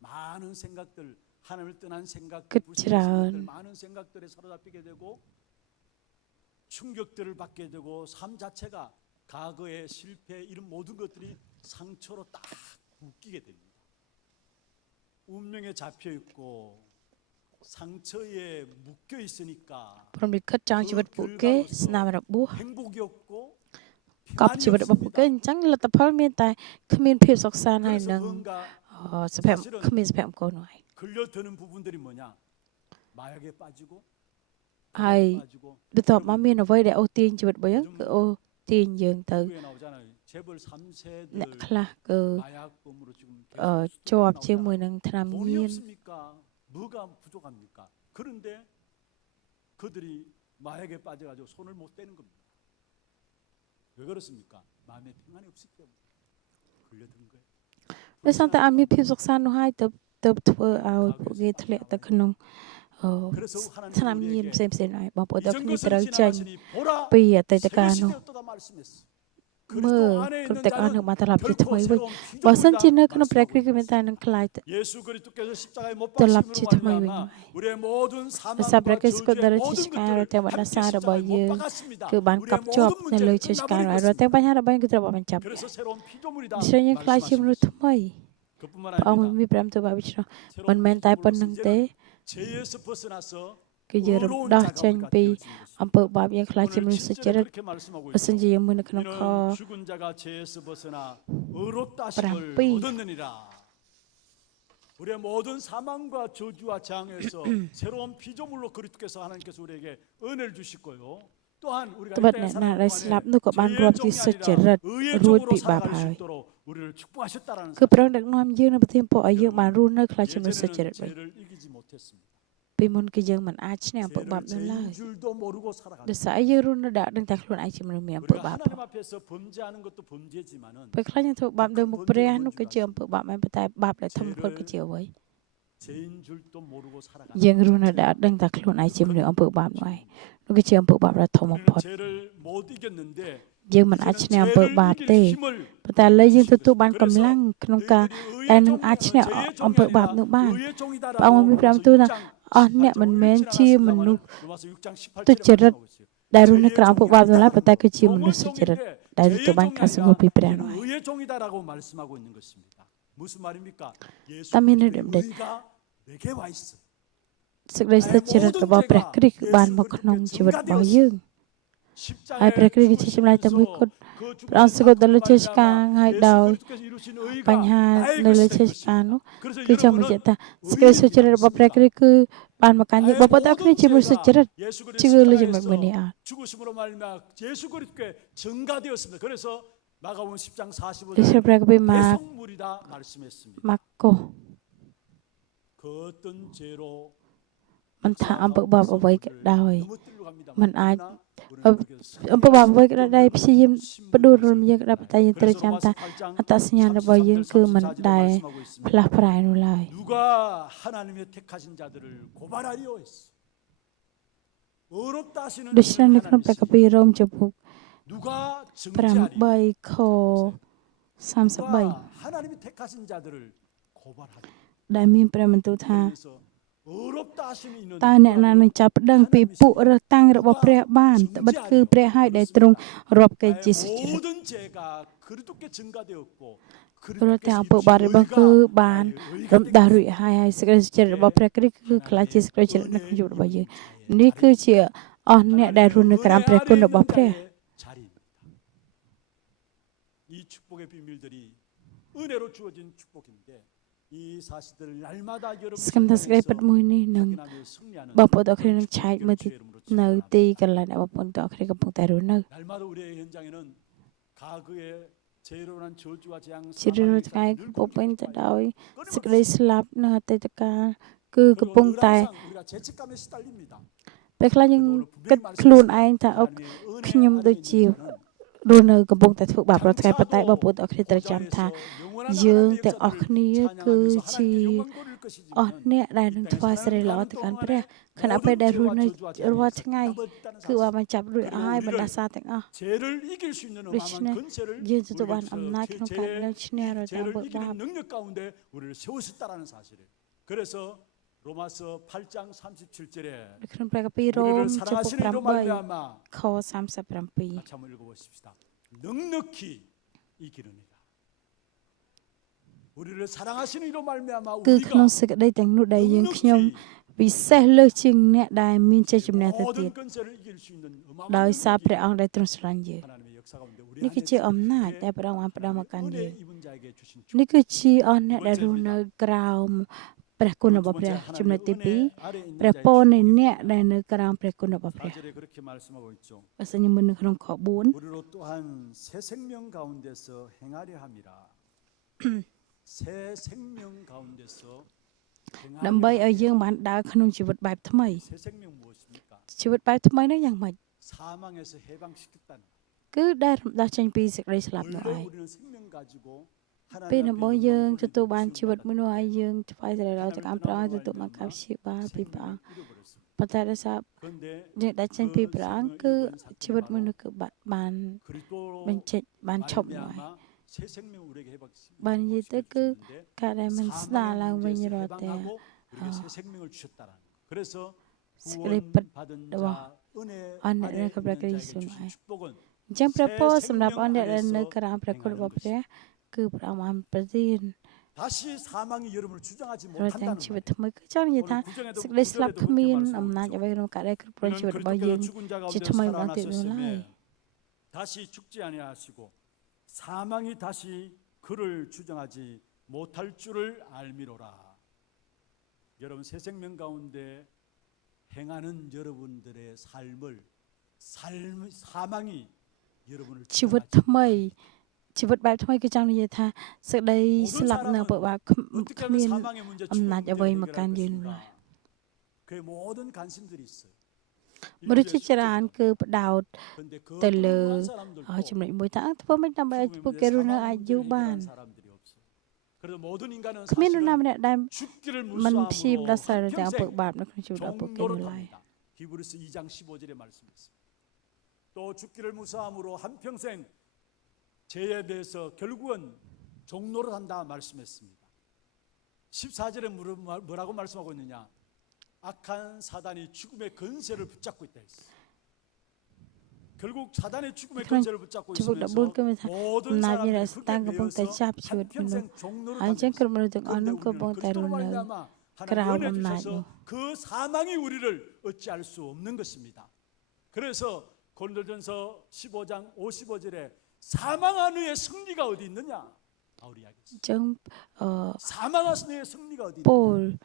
많은 생각들 하나님을 떠난 생각들 끝이란. 불신의 생각들 많은 생각들에 사로잡히게 되고 충격들을 받게 되고 삶 자체가 과거의 실패 이런 모든 것들이 상처로 딱 묶이게 됩니다. 운명에 잡혀 있고 상처에 묶여 있으니까 ព្រមលិខិតចង់ជីវិតពួកគេស្នាមរបួស 행복이 없고 កប់ជីវិតរបស់ពួកគេអញ្ចឹងលទ្ធផលមានតែគ្មានភាពសុខសាន្តហើយ 그래서 នឹង 뭔가 សុភមគ្មានសុភមង្គលនោះឯង 걸려드는 부분들이 뭐냐? 마약에 빠지고 ហើយ 빠지고 បន្ទាប់មកមានអ្វីដែលអូសទាញជីវិតរបស់យើងគឺអូសទាញយើងទៅ 후에 나오잖아요. 재벌 3세들 អ្នកខ្លះគឺ 마약범으로 지금 ជាប់ 계속 ជាមួយនឹងថ្នាំ 돈이 ញៀន 없습니까? 뭐가 부족합니까? 그런데 그들이 마약에 빠져가지고 손을 못 떼는 겁니다. 왜 그렇습니까? 마음에 평안이 없기 때문에 걸려든 거예요. ដោយសារតែអត់មានភាពសុខសាន្តនោះហើយទៅធ្វើឲ្យពួកគេធ្លាក់ទៅក្នុង그래서 ថ្នាំ 하나님 ញៀន 우리에게 ផ្សេងៗហើយបងប្អូនទាំង 이전 គ្នា 것은 ត្រូវចេញ 지나가시니 보라 ពីអតីតកាល 새것이 នោះ 되었다 말씀했어. មើល 그리스도 안에 គ្រប់ 있는 ទាំងអស់នឹង 자는 បានត្រឡប់ជាថ្មី 결코 វិញ 새로운 បើសិនជានៅ 피조물이다 ក្នុងព្រះគ្រីស្ទគឺមាន 말씀하고 តែនឹងខ្លាយទៅ 예수 그리스도께서 십자가에 못 들랍지 박히심으로ថ្មីវិញ 말미암아 우리의 모든 ដោយសារព្រះ 사망과 គ្រីស្ទក៏ដែល 저주의 ជា 모든 ឆ្ការ 것들을 ទាំងបណ្ដាសារបស់យើង 못 박았습니다. គឺបាន 우리의 កប់ជាប់ 모든 នៅលើ 문제를 ជាឆ្ការហើយ 끝나버린 រាល់ទាំង 것입니다. បញ្ហារបស់យើងគឺត្រូវបានបញ្ចប់ 그래서 새로운 피조물이다 ដូច្នេះយើងខ្លាយជាមនុស្ស 말씀하신 ថ្មី 그뿐만 ព្រះអង្គ 아닙니다. មានព្រះទៅបាវិជ្រោះ 새로운 មិនមែនតែប៉ុណ្្នឹង 피조물로서 ទេ 죄에서 벗어나서 គឺយើងរំដោះចេញពី អំពើបាបយើងខ្លាចជា 오늘 មនុស្សសុច 7절에 រិត 그렇게 말씀하고 បើសិន 있어요. ជាយើងមើលនៅក្នុងខ 우리는 죽은 자가 죄에서 벗어나 의롭다심을 삐. 얻었느니라. 우리의 모든 사망과 저주와 재앙에서 새로운 피조물로 그리스도께서 하나님께서 우리에게 은혜를 주시고요. 또한 우리가 ត្បិត 이 អ្នក 땅에 ណា 살아가는 ដែលស្លាប់ 동안에 នោះក៏បានរាប់ជា 죄의 សុ 종이 ចរិត 아니라 의의 រួច 종으로 ពីបាប 살아갈 ហើ 수 យ 있도록 우리를 축복하셨다라는 គឺព្រះអង្គដឹកនាំយើងនៅប្រទានពរឲ្យយើងបានរស់នៅខ្លាចជាមនុស្សសុចរិត 예전에는 វិញ 죄를 이기지 못했습니다. ពីមុនគឺយើងមិនអាចឈ្នះអំពើបាប 죄를 នោះឡើយ 죄인 줄도 모르고 살아갔다. ដោយសារយើងរស់នៅដែលដឹងតែខ្លួនឯងជាមនុស្សមានអំពើ 우리가 បាប 하나님 앞에서 범죄하는 것도 범죄지만은 ពេលខ្លះយើងធ្វើបាបនៅមុខព្រះនោះគឺជាអំពើបាបមែនប៉ុន្តែបាបដែលធំបំផុតគឺជាអ្វី 죄인 줄도 모르고 살아간다. យើងរស់នៅដែលដឹងតែខ្លួនឯងជាមនុស្សអំពើបាបនោះឯងនោះគឺជាអំពើបាបដ៏ធំបំផុត 우리는 죄를 못 이겼는데 យើងមិនអាចឈ្នះអំពើបាបទេប៉ុន្តែឥឡូវយើងទទួលបានកម្លាំងក្នុងការដែលនឹងអាចឈ្នះអំពើបាបនោះបាន ព្រះអង្គមានព្រះបន្ទូលថាអស់អ្នកមិនមែនជាមនុស្សទុច្ចរិតដែលរស់នៅក្រោមអំពើបាបនោះឡើយប៉ុន្តែគឺជាមនុស្សសុចរិតដែលទទួលបានការសង្គ្រោះពីព្រះនោះឯង 의의 종이다라고 말씀하고 있는 것입니다. 무슨 말입니까? 예수 따미는 그리스도의 렘데. 의가 내게 와 있어. សេចក្តីសុចរិតរបស់ព្រះគ្រីស្ទគឺបានមកក្នុងជីវិតរបស់យើង ហើយព្រះគ្រីស្ទគឺជាចម្លើយតែមួយគត់ព្រះអង្គស្គត់ទៅលើឈើឆ្កាងហើយដោយបញ្ហានៅលើឈើឆ្កាងនោះគឺចង់បញ្ជាក់ថាសេចក្តីសុចរិតរបស់ព្រះគ្រីស្ទគឺបានមកកាន់យើងបងប្អូនទាំងគ្នាជាមនុស្សសុចរិតជឿលើចំណុចមួយនេះអត់ 죽으심으로 말미암아 예수 그리스도께 증가되었습니다. 그래서 마가복음 10장 ដូច 45절에 ព្រះគម្ពីរម៉ាក 대성물이라 말씀했습니다. ម៉ាកុស 그 어떤 죄로 មិនថាអំពើបាបអ្វីក៏ដោយ 넘어뜨리려 합니다. មិនអាច 우리는 그렇게 អំពើបាបអ្វីក៏ដោយព្យាយាមបដួលរំយើងក៏ដោយតែយើងត្រូវចាំថាអត្តសញ្ញាណរបស់យើងគឺមិនដែលផ្លាស់ប្រែនោះឡើយ 누가 하나님의 택하신 자들을 고발하리요 했어. 어렵다 하시는 ដូច្នេះនៅក្នុងព្រះគម្ពីររ៉ូមចំពុក 누가 정죄하리 8ខ33 누가 하나님이 택하신 자들을 고발하리 ដែលមានព្រះបន្ទូលថា 그래서 어렵다 하시는 이는 តើអ្នកណានឹងចាប់ប្តឹងពីពួករើសតាំងរបស់ព្រះបានត្បិតគឺព្រះហើយដែលទ្រង់រាប់គេជាសុចរិត 모든 죄가 그리스도께 증가되었고 ព្រោះតែអំពើបាបរបស់គឺបានរំដោះរួចហើយសេចក្តីសុចរិតរបស់ព្រះគ្រីស្ទគឺខ្លាចជាសេចក្តីសុចរិតនៅក្នុងជីវិតរបស់យើងនេះគឺជាអស់អ្នកដែលរស់នៅក្រោមព្រះគុណរបស់ព្រះ 자리입니다. 이 축복의 비밀들이 은혜로 주어진 축복인데 이 사실들을 날마다 여러분 ស្គមថាសេចក្តីពិតមួយនេះនឹង 확인하며 승리하는 បងប្អូនទាំងគ្នានឹងឆែកមើលទីនៅទីកន្លែងដែលបងប្អូនទាំងគ្នាកំពុងតែរស់នៅ 날마다 우리의 현장에는 가그의 제로란 저주와 재앙 ជារឿយៗថ្ងៃកំពុងតែដោយសេចក្តីស្លាប់នៅអតីតកាលគឺកំពុងតែ 우리가 죄책감에 시달립니다. ពេលខ្លះយើងគិតខ្លួនឯងថាអុកខ្ញុំដូចជារស់នៅកំពុងតែធ្វើបាបរាល់ថ្ងៃប៉ុន្តែបងប្អូនទាំងគ្នាត្រូវចាំថាយើងទាំងអស់គ្នាគឺជាអស់អ្នកដែលនឹងថ្វាយសេរីល្អទៅកាន់ព្រះខណៈពេលដែលរស់នៅរាល់ថ្ងៃគឺបានចាប់រួចហើយបណ្ដាសាទាំងអស់ 죄를 이길 수 있는ដូច្នេះ 어마어마한 근세를 យើងទទួលបានអំណាចក្នុងការនឹងឈ្នះរាល់ទាំង 죄를 បទបាប 이기는 능력 가운데 우리를 세우셨다라는 사실을. 그래서 로마서 8장 37절에 នៅក្នុងព្រះគម្ពីររ៉ូម 우리를 ចំពុក 사랑하시는 이로 8 말미암아 ខ37 같이 한번 읽어보십시다. 넉넉히 이기느니라. 우리를 사랑하시는 이로 말미암아 គឺក្នុង 우리가 សេចក្តីទាំងនោះដែលយើងខ្ញុំពិសេសលើសជាងអ្នកដែលមានចេះជំនះទៅទៀត 모든 근세를 이길 수 있는 ដោយ 어마어마한 សារព្រះអង្គដែលទ្រង់ស្រឡាញ់យើង 하나님의 역사 가운데 우리 នេះគឺជាអំណាចដែលព្រះអង្គបានផ្ដល់មកកាន់យើ 은혜 ង 입은 자에게 주신 នេះគឺជាអស់អ្នកដែលរស់នៅក្រោមព្រះគុណរបស់ព្រះចំណុចទី2ព្រះពរនៃអ្នកដែលនៅក្រោមព្រះគុណរបស់ព្រះ 4절에 그렇게 말씀하고 있죠. បើសិនយើងមើលនៅក្នុងខ4 우리로 또한 새 생명 가운데서 행하려 함이라. 새 생명 가운데서 ដើម្បីឲ្យយើងបានដើរក្នុងជីវិតបែបថ្មី 새 생명 무엇입니까? ជីវិតបែបថ្មីនោះយ៉ាងម៉េច 사망에서 해방시켰다는. គឺដែលរំដោះចេញពីសេចក្តីស្លាប់នោះឯ 원래 ង 우리는 생명 가지고 ពេល 하나님 ដំបូង 앞에 យើងទ 영광 ទូលបាន 돌리고 ជីវិត 치유받는 មួយនោះឲ្យយើងថ្វាយសេរីល្អទៅកាន់ព្រះអង្គទទួលបានការព្យាបាលពីព្រះអង្គ 잃어버렸습니다. ប៉ុន្តែដោយសារ 그런데 យើងដាច់ចេញពីព្រះអង្គគឺជីវិតមួយនោះគឺបាត់បាន 그리스도 បញ្ចេញបានឈប់នោះឯង 말미암아 새 생명 우리에게 해방시켰는데 បាននិយាយទៅគឺការដែលមិនស្ដារឡើងវិញរាល់តែ 해방하고 우리에게 새 생명을 주셨다라는. 그래서 스크립트 구원받은 와. 자 은혜 안에 안에 내가 있는 자에게 그리스도 주신 나의. 축복은 អញ្ចឹងព្រះពរសម្រាប់អស់អ្នកដែលនៅក្រោមព្រះគុណរបស់ព្រះគឺព្រះអង្គបានប្រទាន 다시 사망이 여러분을 주장하지 រាល់ទាំង 못한다는 ជីវិត 거예요. ថ្មីគឺចង់និយាយថាសេចក្តីស្លាប់គ្មានអំណាចអ្វីក្នុងការដែលគ្រប់គ្រងជីវិតរបស់យើង 죽은 자 가운데 지금의 왕들이 살아나셨음에 다시 죽지 아니하시고 사망이 다시 그를 주장하지 못할 줄을 알미로라. 여러분 새 생명 가운데 행하는 여러분들의 사망이 여러분을 ជីវិត 주장하지 ថ្មីជីវិតបែបថ្មីគឺចង់និយាយថាសេចក្តីស្លាប់នៅអំពើបាប 어떻게 គ្មាន 하면 사망의 문제អំណាច 죽음의 អ្វី 문제를 មកកាន់ 해결할 យើងឡើ 것인가? យ 그의 모든 관심들이 있어요. មនុស្សជាច្រើនគឺផ្ដោត 근데 그 때 르, 불행한 사람들도 ចំណុចមួយថាធ្វើមិនដើម្បីឲ្យពួកគេរស់នៅអាចយូរបាន 사람들이 없어요. 그래서 모든 인간은 គ្មាននរណា 사실은 ម្នាក់ដែល 죽기를 មិនព្យាយាមដោះស្រាយ 무서워하고 ទាំងអំពើ 평생 បាបនៅក្នុងជីវិតរបស់ពួកគេនោះឡើយ 종노릇합니다. 히브리서 2장 15절에 말씀했습니다. 또 죽기를 무서함으로 한평생 죄에 대해서 결국은 종노릇한다 말씀했습니다. 14절에 뭐라고 말씀하고 있느냐? 악한 사단이 죽음의 근세를 붙잡고 있다 했어요. 결국 사단의 죽음의 그런 근세를 붙잡고 집을 있으면서 못 가면서 모든 나비를 사람들이 땅 흙에 កំពុងតែ 매여서 ចាប់ជីវិតមនុស្ស 한평생 ហើយអញ្ចឹង 종노릇하고 ក្រុមមនុស្សទាំងអស់ 그런데 នោះកំពុង 우리는 តែរ 그리스도로 ស់នៅ 말미암아 하나님 그라운 은혜 엄나요. 주셔서 그 사망이 우리를 어찌할 수 없는 것입니다. 그래서 고린도전서 15장 55절에 사망한 후에 승리가 어디 있느냐? 바울이 이야기했어요. Chẳng 사망한 후에 승리가 어디 있느냐? Paul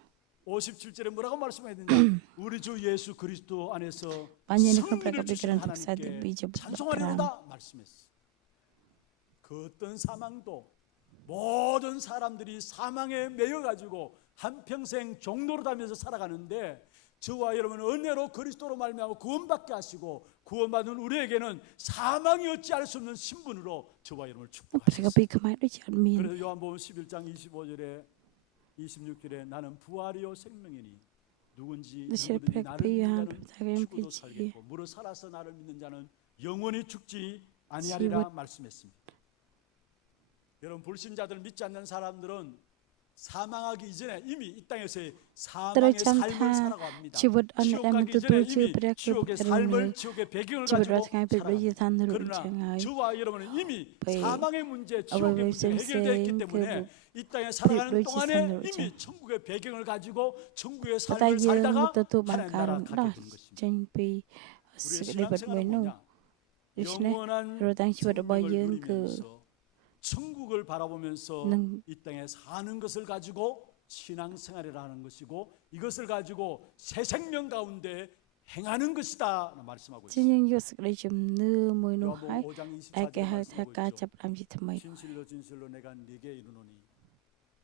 57절에 뭐라고 말씀하였느냐? 우리 주 예수 그리스도 안에서 Banyak nak 승리를 pergi 주신 pikiran tak sadar 하나님께 bija perang. 찬송하리로다 말씀했어요. 그 어떤 사망도 모든 사람들이 사망에 매여 가지고 한평생 종로로 다니면서 살아가는데 저와 여러분은 은혜로 그리스도로 말미암아 구원받게 하시고 구원받은 우리에게는 사망이 어찌할 수 없는 신분으로 저와 여러분을 축복하셨습니다. Pergi pergi kemana tu jangan min. 그래서 요한복음 11장 25절에 26절에 나는 부활이요 생명이니 누구든지 Disipek 나를 pihan 믿는 자는 pergi 죽어도 pergi. 살겠고 무릇 살아서 나를 믿는 자는 영원히 죽지 아니하리라 말씀했습니다. 여러분 불신자들 믿지 않는 사람들은 사망하기 이전에 이미 이 땅에서의 사망의 Terus 삶을 참타 살아갑니다. Chibut anak 지옥 yang 가기 전에 betul-betul 이미 berak 지옥의 kebenaran. 삶을 지옥의 배경을 Chibut 가지고 rasa kami pergi 살아갑니다. tanah 그러나 jangai. 저와 여러분은 이미 네. 사망의 문제, 지옥의 아버지 문제가 해결되었기 선생, 때문에 이 땅에 살아가는 그리고 동안에 지상으로 이미 천국의 배경을 가지고 천국의 Kata 삶을 yang 살다가 betul-betul 하나님 나라 bangkaran 가게 dah 되는 것입니다. Jangan pergi 우리의 Sekelibat 신앙생활은 menu. 뭐냐? Isne 영원한 Rotang chibut 천국을 bayang ke 누리면서 천국을 바라보면서 Nang 이 땅에 사는 것을 가지고 신앙생활이라 하는 것이고 이것을 가지고 새 생명 가운데 행하는 것이다 말씀하고 있습니다. Jangan yo sekali jam ne moi no hai. 요한복음 5장 Ai 24절에 ke hai tha 말씀하고 ka 있죠. chap lam ji thamai. 진실로 진실로 내가 네게 이르노니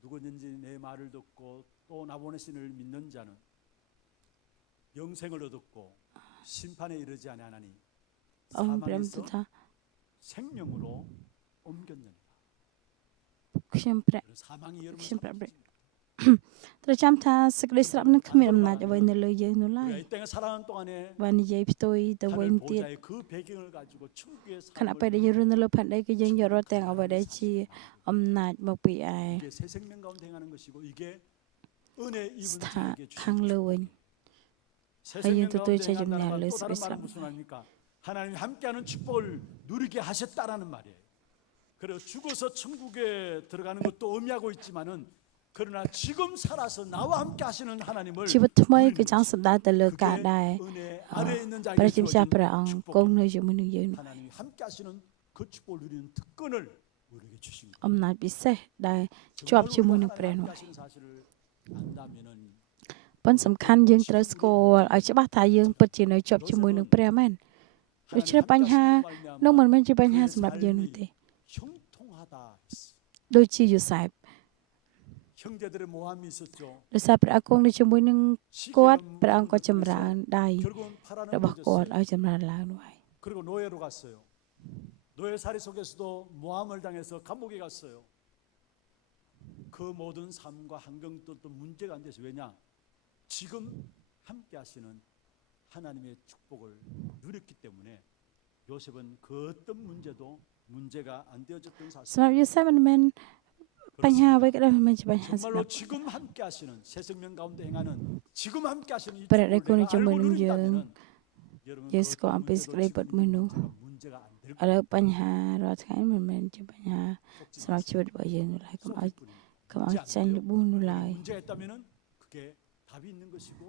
누구든지 내 말을 듣고 또 나 보내신 이를 믿는 자는 영생을 얻었고 심판에 이르지 아니하나니 Ông bram 사망에서 tu tha 생명으로 옮겼느니라. Kshem pra 사망이 여러분 Kshem pra 사망이십니다. Terus cham tha sekali serap nan kami amnat awai ne le ye no 우리가 lai. 이 땅에 살아가는 동안에 Van ye ptoi the 하늘 wen tiet. 보좌의 그 배경을 가지고 천국의 Kan 삶을 apa dia yurun le phat dai ke jeng yo rotang awai dai chi amnat mo pi ai. 이게 새 생명 가운데 행하는 것이고 이게 은혜 입은 Tha 자에게 thang 주신 le wen. 새 하여튼 생명 또 가운데 이제 좀 행한다는 말은 날려 또 다른 쓰고 말은 있어. 무슨 말입니까? 하나님이 함께하는 축복을 누리게 하셨다라는 말이에요. 그리고 죽어서 천국에 들어가는 것도 의미하고 있지만은 그러나 지금 살아서 나와 함께 하시는 하나님을 Chibut thamai 누리는 ke chang 것입니다. sab da le ka 그게 dai. 은혜 아래에 있는 자에게 Para chim 주어진 sa pra ang 축복입니다. kong ne jum nu ye no. 하나님이 함께 하시는 그 축복을 누리는 특권을 우리에게 주십니다. Amnat bi se dai 정말 chuap chi 우리가 mu nu 하나님 pre no. 함께 하시는 사실을 안다면은 Ponសំខាន់យើងត្រូវស្គាល់ឲ្យច្បាស់ថាយើងពិតជានៅជាប់ជាមួយនឹងព្រះមែន ដូច្នេះបញ្ហានោះមិនមែនជាបញ្ហាសម្រាប់យើងនោះទេ 형통하다 했어. ដូចជាយូសែប 형제들의 모함이 있었죠. ដោយសារព្រះអគង់នៅជាមួយនឹងគាត់ 시계를 ព្រះអង្គក៏ 물은 ចម្រើនដៃ 결국은 파라는 របស់គាត់ 거였어요. ឲ្យចម្រើនឡើងនោះហើយ 그리고 노예로 갔어요. 노예살이 속에서도 모함을 당해서 감옥에 갔어요. 그 모든 삶과 환경도 또 문제가 안 돼서 왜냐? 지금 함께 하시는 하나님의 축복을 누렸기 때문에 요셉은 그 어떤 문제도 문제가 안 되어졌던 សម្រាប់ 사실. យូសែបមិនមែនបញ្ហាអ្វីក៏ដោយមិនមែនជាបញ្ហាសម្រាប់ 정말로 지금 함께 하시는 새 생명 가운데 행하는 지금 함께 하시는 이ព្រះដែល 축복을 គង់នៅ 내가 ជាមួយ 알고 នឹងយើង 누린다면은 여러분 예수 그 거 어떤 안 뺏을 문제도 그래, 지금 but 문우. 문제가 안 될 ឥឡូវបញ្ហារាល់ថ្ងៃមិនមែនជាបញ្ហាសម្រាប់ជីវិតរបស់យើងនោះឡើយ 속 កុំឲ្យចាញ់របួសនោះឡើយ 문제가 있다면은 그게 답이 있는 것이고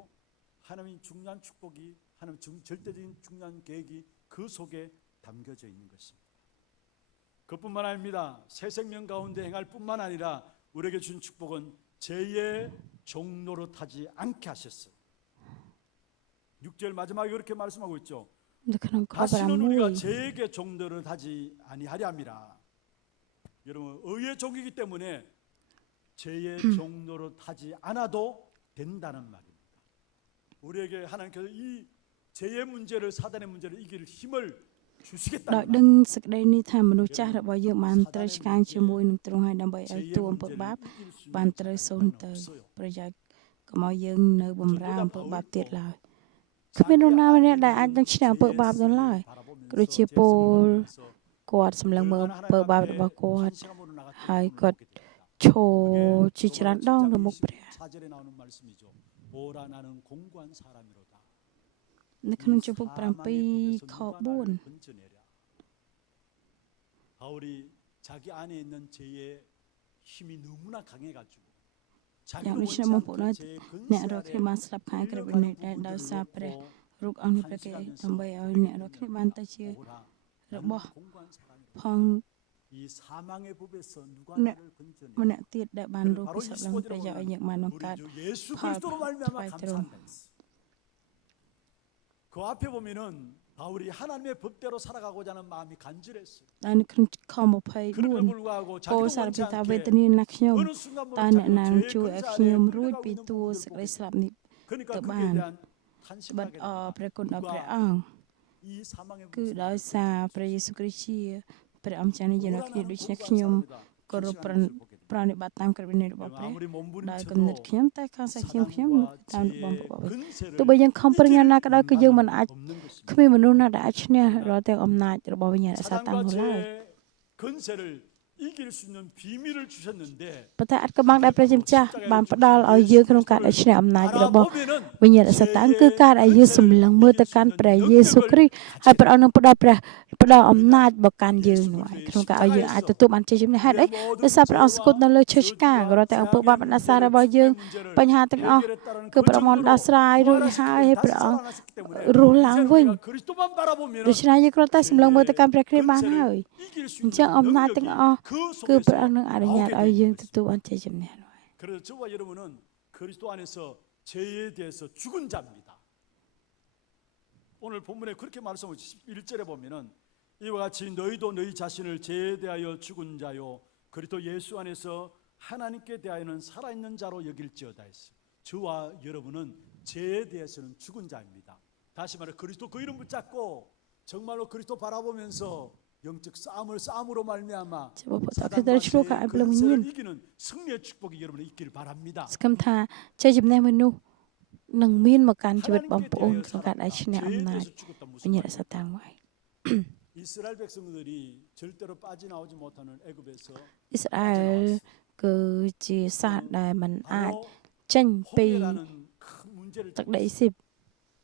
하나님 중요한 축복이 하나님 절대적인 중요한 계획이 그 속에 담겨져 있는 것입니다. 그뿐만 아닙니다. 새 생명 가운데 행할 뿐만 아니라 우리에게 준 축복은 죄의 종로로 타지 않게 하셨어요. 6절 마지막에 그렇게 말씀하고 있죠. នៅក្នុងខ 다시는 우리가 6 죄에게 종로를 타지 아니하려 함이라. 여러분 의의 종이기 때문에 죄의 종로로 타지 않아도 된다는 말입니다. 우리에게 하나님께서 이 죄의 문제를 사단의 문제를 이길 힘을 ដោយ 주시겠다는 ដឹង 말. សេចក្តីនេះថាមនុស្សចាស់របស់យើងបានត្រូវឆ្កាងជាមួយនឹងទ្រង់ហើយដើម្បីឲ្យ 죄의 តួអំពើ 문제를 បាប 이길 수 បាន 있는 ត្រូវសូន 자는 ទៅ 없어요. ប្រយោជន៍កុំឲ្យយើងនៅបំរើអំពើបាបទៀតឡើយ គ្មាននរណាម្នាក់ដែលអាចនឹងឈ្នះអំពើបាបនោះឡើយ ក៏ដូចជាពលគាត់សម្លឹងមើលអំពើបាបរបស់គាត់ ហើយគាត់ឈរជាច្រើនដងនៅមុខព្រះ 4절에 나오는 말씀이죠. 보라 나는 공고한 사람이로다. នៅក្នុងជំពូក 사망의 7 법에서 ខ 누가 나를 4 건져내랴. 바울이 자기 안에 있는 죄의 힘이 너무나 강해가지고 យ៉ាង 자기를 ដូច 원치 នេះបងប្អូន 않게 ហើយ 제 អ្នក 근세 រកគ្នា 아래 បានស្លាប់ខាងក្រឹប 끌려가는 នេះដែរដោយ 부분들을 សារព្រះ 놓고 រូបអង្គនេះព្រះគេ 간직하면서 ដើម្បីឲ្យ 내게 អ្នករកគ្នា 있느냐고 បានទៅជា 보라. រ 나는 បោះ 공고한 사람이라. ផង 이 사망의 법에서 누가 네. 나를 건져내? ម្នាក់ទៀតដែលបានរក 바로 ពិ 이 សោធន៍ឡើង ព្រះ 15절에 យកឲ្យយើង 보면 បានបង្កើត 우리 주 예수 ផល 그리스도로 말미암아 ថ្វាយទ្រង់ 감사한다 했어. 그 앞에 보면은 바울이 하나님의 법대로 살아가고자 하는 마음이 간절했어요. តែនៅក្នុងខ 그럼에도 24 불구하고 ពោល 자기도 សារ 원치 ពីថាវេទ 않게 នាណាខ្ញុំ 어느 순간 តើ 모르고 អ្នកណា 자기도 ជួយ 제 ឲ្យ 근사 ខ្ញុំ 아래 រួច 끌려가고 ពី 있는 តួ 부분들을 សេចក្តី 보게 ស្លាប់នេះ 그러니까 또 거기에 반. 대한 បាត់ 탄식하게 អ 됩니다. ព្រះគុណដល់ព្រះ 누가 អង្គ 이 사망의 គឺ 법에서 ដោយ 나를 សារ 건져내 ព្រះយេស៊ូវគ្រីស្ទជាព្រះអម្ចាស់នៃយើងរាល់គ្នា 뭐라 ដូ 나는 ច្នេះ 공고한 ខ្ញុំ 사람이다. គោរព 탄식하는 것을 보게 됩니다. ប្រណិប័តតាមក្រឹតវិន័យរបស់ព្រះ 아무리 ដោយគំនិត 몸부림쳐도 ខ្ញុំតែខាងសាច់ខ្ញុំ 사단과 តាមបង 제 ប្អូនទោះ 근세를 បីយើងខំប្រឹងយ៉ាងណាក៏ដោយគឺយើងមិនអាច 없는 것입니다. គ្មានមនុស្សណាដែលអាចឈ្នះរាល់ទាំងអំណាចរបស់វិញ្ញាណសាតាំង 사단과 នោះឡើយ 제 근세를 이길 수 있는 비밀을 주셨는데 ប៉ុន្តែអត្តកំបាំងដែលព្រះជាម្ចាស់បានផ្ដល់ឲ្យយើងក្នុងការដែលឈ្នះអំណាចរបស់ 바라보면은 វិញ្ញាណសាតាំងគឺការដែលយើងសម្លឹងមើលទៅកាន់ព្រះយេស៊ូវគ្រីស្ទហើយព្រះអង្គនឹងផ្ដល់អំណាចមកកាន់យើងនោះហើយក្នុងការឲ្យយើងអាចទទួលបានជ័យជំនះហេតុអីដោយសារព្រះអង្គស្គត់នៅលើឈើឆ្កាងរាល់តែអំពើបាបបណ្ដាសារបស់យើងបញ្ហាទាំងអស់គឺព្រះអង្គបានដោះស្រាយរួចហើយហើយព្រះអង្គរស់ឡើងវិញ 그리스도만 바라보면은 ដូច្នេះយើងគ្រាន់តែសម្លឹងមើលទៅកាន់ព្រះគ្រីស្ទបានហើយ 이길 수 អញ្ចឹង 있는 អំណាចទាំងអស់ 그 គឺព្រះអង្គ 속에서 នឹងអនុញ្ញាត 나오게 ឲ្យយើង 되는 ទទួលបានជ័យជំនះនោះហើយ 그래서 저와 여러분은 그리스도 안에서 죄에 대해서 죽은 자입니다. 오늘 본문에 그렇게 말씀을 1절에 보면은 이와 같이 너희도 너희 자신을 죄에 대하여 죽은 자요 그리스도 예수 안에서 하나님께 대하여는 살아있는 자로 여길지어다 했어요. 저와 여러분은 죄에 대해서는 죽은 자입니다. 다시 말해 그리스도 그 이름 붙잡고 정말로 그리스도 바라보면서 영적 싸움으로 말미암아 ជាបងប្អូនតើគឺត្រូវឆ្លុះកាឲ្យព្រលឹងវិញ្ញាណ 이기는 승리의 축복이 여러분에 있기를 바랍니다. សង្ឃឹមថាជ័យជំនះមនុស្សនឹងមានមកកាន់ជីវិតបងប្អូនក្នុងការដែលឈ្នះអំណាចវិញ្ញាណសាតាំងមួយ 이스라엘 백성들이 절대로 빠져나오지 못하는 애굽에서 អ៊ីស្រាអែលគឺជាសាសដែលមិនអាច 바로 ចេញពី 홍해라는 큰 문제를 ទឹកដីអ៊ីស៊ីប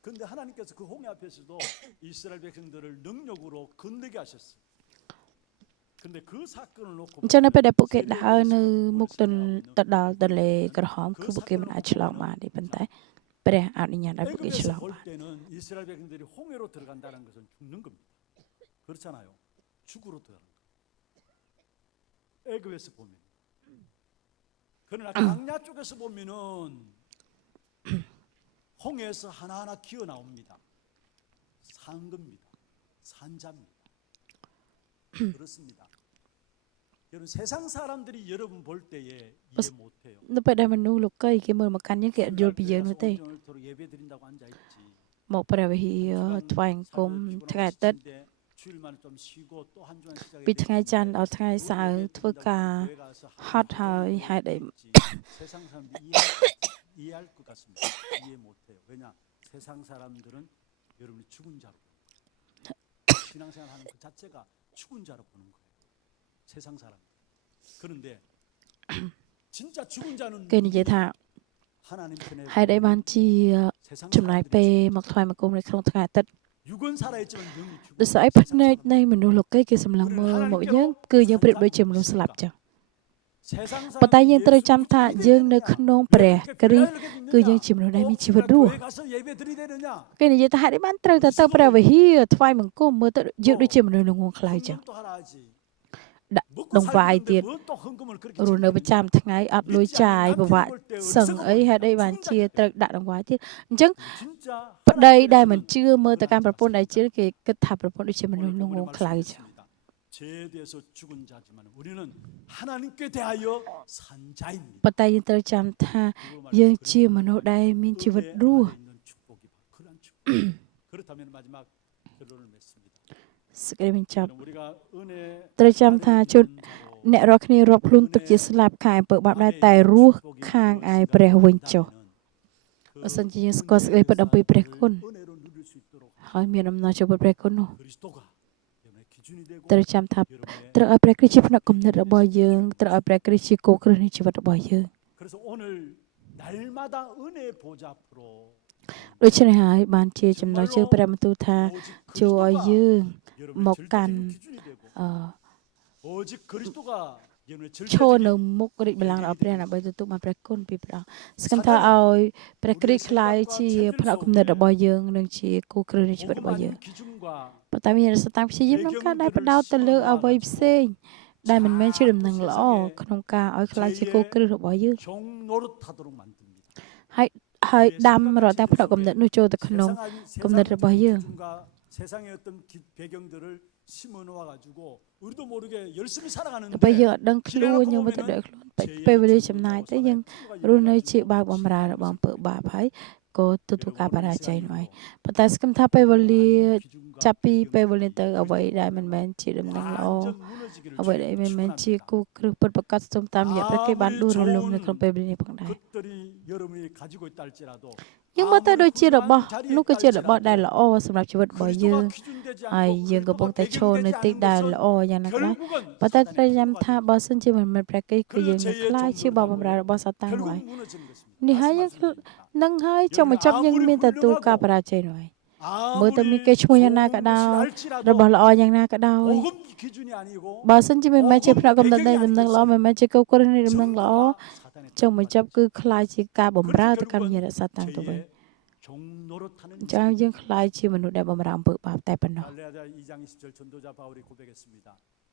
그런데 하나님께서 그 홍해 앞에서도 이스라엘 백성들을 능력으로 건너게 하셨어요. 근데 그 사건을 놓고 អញ្ចឹងនៅពេលដែលពួកគេដើរនៅមុខទៅដល់ទន្លេក្រហមគឺពួកគេមិនអាចឆ្លងបានទេប៉ុន្តែព្រះអនុញ្ញាតឲ្យពួកគេឆ្ល 애굽에서 ង 볼 បាន 때는 이스라엘 백성들이 홍해로 들어간다는 것은 죽는 겁니다. 그렇잖아요. 죽으로 들어가는 거. 애굽에서 보면. 그러나 강야 쪽에서 보면은 홍해에서 하나하나 기어 나옵니다. 산 겁니다. 산자입니다. 그렇습니다. 여러분 세상 사람들이 여러분 볼 때에 이해 못해요. នៅពេលដែលមនុស្សលោកីគេមើលមកកាន់យើងគេអត់យល់ពីយើងនោះទេ 오늘토록 예배 드린다고 앉아 있지. មកព្រះវិហារថ្វាយអង្គមថ្ងៃអាទិត្យ 주일만 좀 쉬고 또 한 주간 시작해. ពីថ្ងៃច័ន្ទដល់ថ្ងៃសៅរ៍ធ្វើការហត់ហើយហេតុអី 세상 사람들이 이해할 것 같습니다. 이해 못해요. 왜냐? 세상 사람들은 여러분이 죽은 자로 신앙생활하는 그 자체가 죽은 자로 보는 거예요. 세상 사람. 그런데 진짜 죽은 자는 គេនិយាយថា 하나님 편에 ហេតុអីបានជា 세상 ចំណាយ 사람들이 ពេលមកថ្វាយបង្គំនៅក្នុងថ្ងៃអាទិត្យ 육은 살아있지만 영이 죽은 ដោយសារអីភ្នែកនៃមនុស្សលោកីគេសម្លឹងមើលមកយើងគឺយើងប្រៀបដូចជាមនុស្សស្លាប់ចឹង 세상 ប៉ុន្តែយើង 사람이 ត្រូវចាំថាយើងនៅក្នុងព្រះគ្រីស្ទ គឺយើង 그 ជាមនុស្សដែលមានជីវិតរស់ 교회 가서 예배 드리되느냐? គេនិយាយថាហេតុអីបានត្រូវតែទៅព្រះវិហារថ្វាយបង្គំមើលទៅយើងដូចជាមនុស្សងងខ្លៅចឹង 헌금도 하나 하지.ដាក់ 먹고 ដងវាយ 살고 ទៀត 있는데 뭔또 헌금을 그렇게 រស់នៅប្រចាំថ្ងៃអត់លុយចាយប្រវាក់សឹងអីហេតុអីបានជាត្រូវដាក់ដងវាយទៀតអញ្ចឹង 진짜 ប្តីដែលមិនជឿមើលទៅកាន់ប្រពន្ធដែលជឿគេគិតថាប្រពន្ធដូចជាមនុស្សងងខ្លៅចឹង 죄에 대해서 죽은 자지만 우리는 하나님께 대하여 산 자입니다. ប៉ុន្តែយើងត្រូវចាំថាយើងជាមនុស្សដែលមានជីវិតរស់ 있는 축복이 그런 축복. 그렇다면 마지막 결론을 맺습니다. សេចក្តីបញ្ចប់ 우리가 은혜 ត្រូវចាំថាជនអ្នករាល់គ្នារាប់ខ្លួនទឹកជាស្លាប់ខាងអំពើបាបដែរតែរស់ខាងឯព្រះវិញចុះបើសិនជាយើងស្គាល់សេចក្តីពិតអំពីព្រះគុណ 은혜로 누릴 수 있도록 ហើយមានអំណរចំពោះព្រះគុណនោះ 그리스도가 여러분의 기준이 되고 ត្រូវចាំថា 여러분의 ត្រូវឲ្យព្រះគ្រីស្ទជាផ្នែកគំនិតរបស់យើងត្រូវឲ្យព្រះគ្រីស្ទជាគោលគ្រឹះនៃជីវិតរបស់យើង 그래서 오늘 날마다 은혜 보좌 앞으로 ដូច្នេះហើយបានជាចំណុចជើងព្រះបន្ទូលថា 오직 ជួយឲ្យយើង 여러분의 목 간. 절대적인 기준이 되고អឺ 오직 그리스도가 ឈរនៅមុខរាជបល្ល័ង្ករបស់ព្រះដើម្បីទទួលបានព្រះគុណពីព្រះស្គមថាឲ្យព្រះគ្រីស្ទខ្លាយជាផ្នែកគំនិតរបស់យើងនិងជាគូគ្រឹះនៃជីវិតរបស់យើង ប៉ុន្តែមានសតាំងព្យាយាមក្នុងការដែលបដោតទៅលើអ្វីផ្សេងដែលមិនមែនជាដំណឹងល្អក្នុងការឲ្យខ្លាយជាគោលគ្រឹះរបស់យើង 종노릇하도록 만듭니다. ហើយដាំរាល់ទាំងផ្នែកគំនិតនោះចូលទៅក្នុងគំនិតរបស់យើង 세상의 어떤 배경들을 심어 놓아 가지고 우리도 모르게 열심히 살아가는데 ពេលយើងអត់ដឹងខ្លួនយើងមិនទៅដឹងខ្លួនពេលវេលាចំណាយទៅយើងរស់នៅជាបាបបំរើរបស់អំពើបាបហើយក៏ទទួលការបរាជ័យនោះហើយប៉ុន្តែស្គមថាពេលវេលាចាប់ពីពេលវេលាទៅអ្វីដែលមិនមែនជាដំណឹងល្អអ្វីដែលមិនមែនជាគូគ្រឹះពិតប្រាកដស្ទើរតាមរយៈព្រះគេបានដួលរលំនៅក្នុងពេលវេលានេះផងដែរ 것들이 여러분이 가지고 있다 할지라도 យើងមើលទៅដូចជារបស់នោះគឺជារបស់ដែលល្អសម្រាប់ជីវិតរបស់យើងហើយយើងកំពុងតែឈរនៅទីដែលល្អយ៉ាងណាក៏ដោយប៉ុន្តែត្រូវចាំថាបើសិនជាមិនមែនព្រះគេគឺយើងនឹងខ្លាចជាបបម្រើរបស់សាតាំងនោះហើយ នេះហើយយើងនឹងហើយចុងបញ្ចប់យើងមានទទួលការបរាជ័យនោះហើយមើលទៅមានគេឈ្មោះយ៉ាងណាក៏ដោយរបស់ល្អយ៉ាងណាក៏ដោយ 복음 기준이 아니고 បើសិនជាមិនមែនជាផ្នែកកំណត់នៃដំណឹងល្អមិនមែនជាគោលគ្រឹះនៃដំណឹងល្អចុងបញ្ចប់គឺខ្លាចជាការបម្រើទៅកម្មវិញ្ញាណសាតាំងទៅវិញ 종노릇하는 ចាំយើងខ្លាចជាមនុស្សដែលបម្រើអំពើបាបតែប៉ុណ្ណោះ 갈라디아 2장 20절 전도자 바울이 고백했습니다.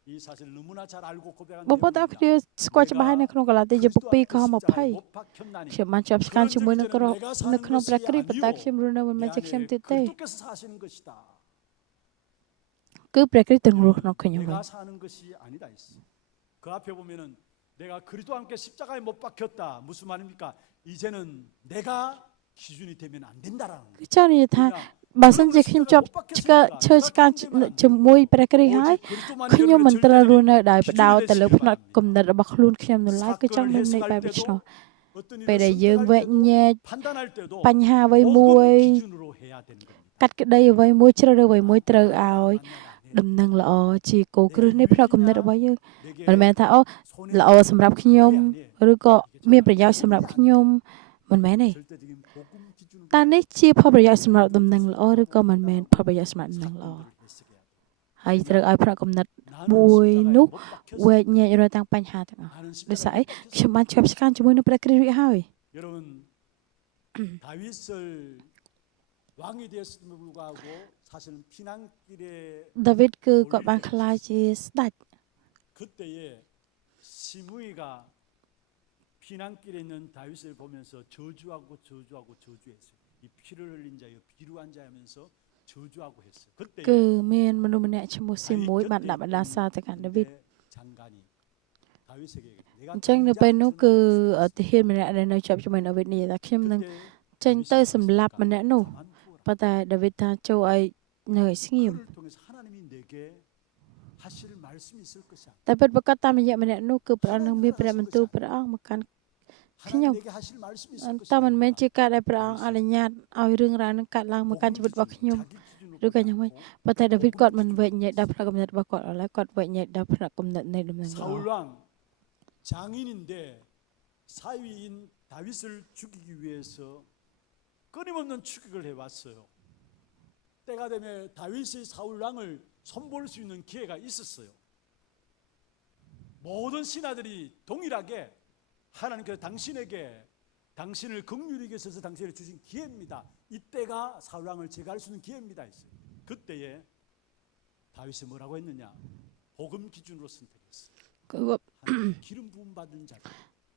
이 사실 너무나 잘 알고 고백한 បងប្អូនទាំងគ្នាស្គាល់ច្បាស់នៅក្នុងកឡាទីជំពូក2ខ20ខ្ញុំបានជាប់ស្កានជាមួយនឹងក្រនៅក្នុងព្រះគ្រីស្ទប៉ុន្តែខ្ញុំរស់នៅមិនមែនជាខ្ញុំទៀតទេ 그리스도께서 사시는 것이다. គឺព្រះគ្រីស្ទទាំងរស់ក្នុងខ្ញុំវិញ 내가 사는 것이 아니다 했어. 그 앞에 보면은 내가 그리스도와 함께 십자가에 못 박혔다. 무슨 말입니까? 이제는 내가 기준이 되면 안 된다라는 거예요. គឺចង់និយាយថាបើសិនជាខ្ញុំជាប់ឈើឆ្កាងជាមួយព្រះគ្រីស្ទហើយខ្ញុំមិនត្រូវរស់នៅដោយបដោតទៅលើផ្នែកគំនិតរបស់ខ្លួនខ្ញុំនោះឡើយគឺចង់មានន័យបែបដូច្នោះ ពេលដែលយើងវែកញែក 판단할 때도 បញ្ហាអ្វីមួយ 기준으로 해야 되는 겁니다. កាត់ក្តីអ្វីមួយជ្រើសរើសអ្វីមួយត្រូវឲ្យដំណឹងល្អជាគោលគ្រឹះនៃផ្នែកគំនិតរបស់យើងមិនមែនថាអូល្អសម្រាប់ខ្ញុំឬក៏មានប្រយោជន៍សម្រាប់ខ្ញុំមិនមែនទេ 절대적인 복음 기준으로 តើនេះជាផលប្រយោជន៍សម្រាប់ដំណឹងល្អឬក៏មិនមែនផលប្រយោជន៍សម្រាប់ដំណឹងល្អ 해석해야 돼요. ហើយត្រូវឲ្យផ្នែកគំនិត 나는 មួយ 십자가에 នោះ 못 박혔어. វែកញែករាល់ទាំងបញ្ហាទាំងអស់ 나는 ដោយសារ 십자가에 អីខ្ញុំបានជាប់ស្កានជាមួយនឹងព្រះគ្រីស្ទរួចហើយ 여러분 다윗을 왕이 되었음에도 불구하고 사실은 피난길에 ដាវីតគឺគាត់បានក្លាយជាស្ដេច 그때에 시므이가 피난길에 있는 다윗을 보면서 저주하고 저주했어요. 이 피를 흘린 자여 비루한 자하면서 저주하고 했어요. គឺ 그때 មានមនុស្សម្នាក់ឈ្មោះស៊ីមួយបានដាក់បណ្ដាសាទៅកាន់ដាវីត 장관이 다윗에게 អញ្ចឹងនៅពេលនោះគឺទាហានម្នាក់ដែលនៅជាប់ជាមួយដាវីតនិយាយថាខ្ញុំនឹងចេញទៅសម្លាប់ម្នាក់នោះប៉ុន្តែដាវីតថាចូលឲ្យនៅឲ្យស្ងៀម 그를 통해서 하나님이 내게 하실 말씀이 있을 것이야. តែពិតប្រាកដតាមរយៈម្នាក់នោះគឺព្រះអង្គនឹងមានព្រះបន្ទូលព្រះអង្គមកកាន់ 하나님 내게 하실 말씀이 있을 តើ 것이야. មិនមែនជាការដែលព្រះអង្គអនុញ្ញាតឲ្យរឿងរ៉ាវនឹងកាត់ឡើងមកកាន់ជីវិតរបស់ខ្ញុំ 자기 기준으로 ឬក៏យ៉ាងម៉េចប៉ុន្តែដាវីតគាត់មិនវែកញែកដល់ផ្នែកគំនិតរបស់គាត់ឡើយគាត់វែកញែកដល់ផ្នែកគំនិតនៃដំណឹងល្អ 사울 왕 장인인데 사위인 다윗을 죽이기 위해서 끊임없는 추격을 해왔어요. 때가 되면 다윗이 사울 왕을 손볼 수 있는 기회가 있었어요. 모든 신하들이 동일하게 하나님께서 당신에게 당신을 긍휼히 여기셔서 당신에게 주신 기회입니다. 이때가 사울 왕을 제거할 수 있는 기회입니다. 했어요. 그때에 다윗이 뭐라고 했느냐? 복음 기준으로 선택했어요. គឺគាត់ 하나님 기름 부음 받은 자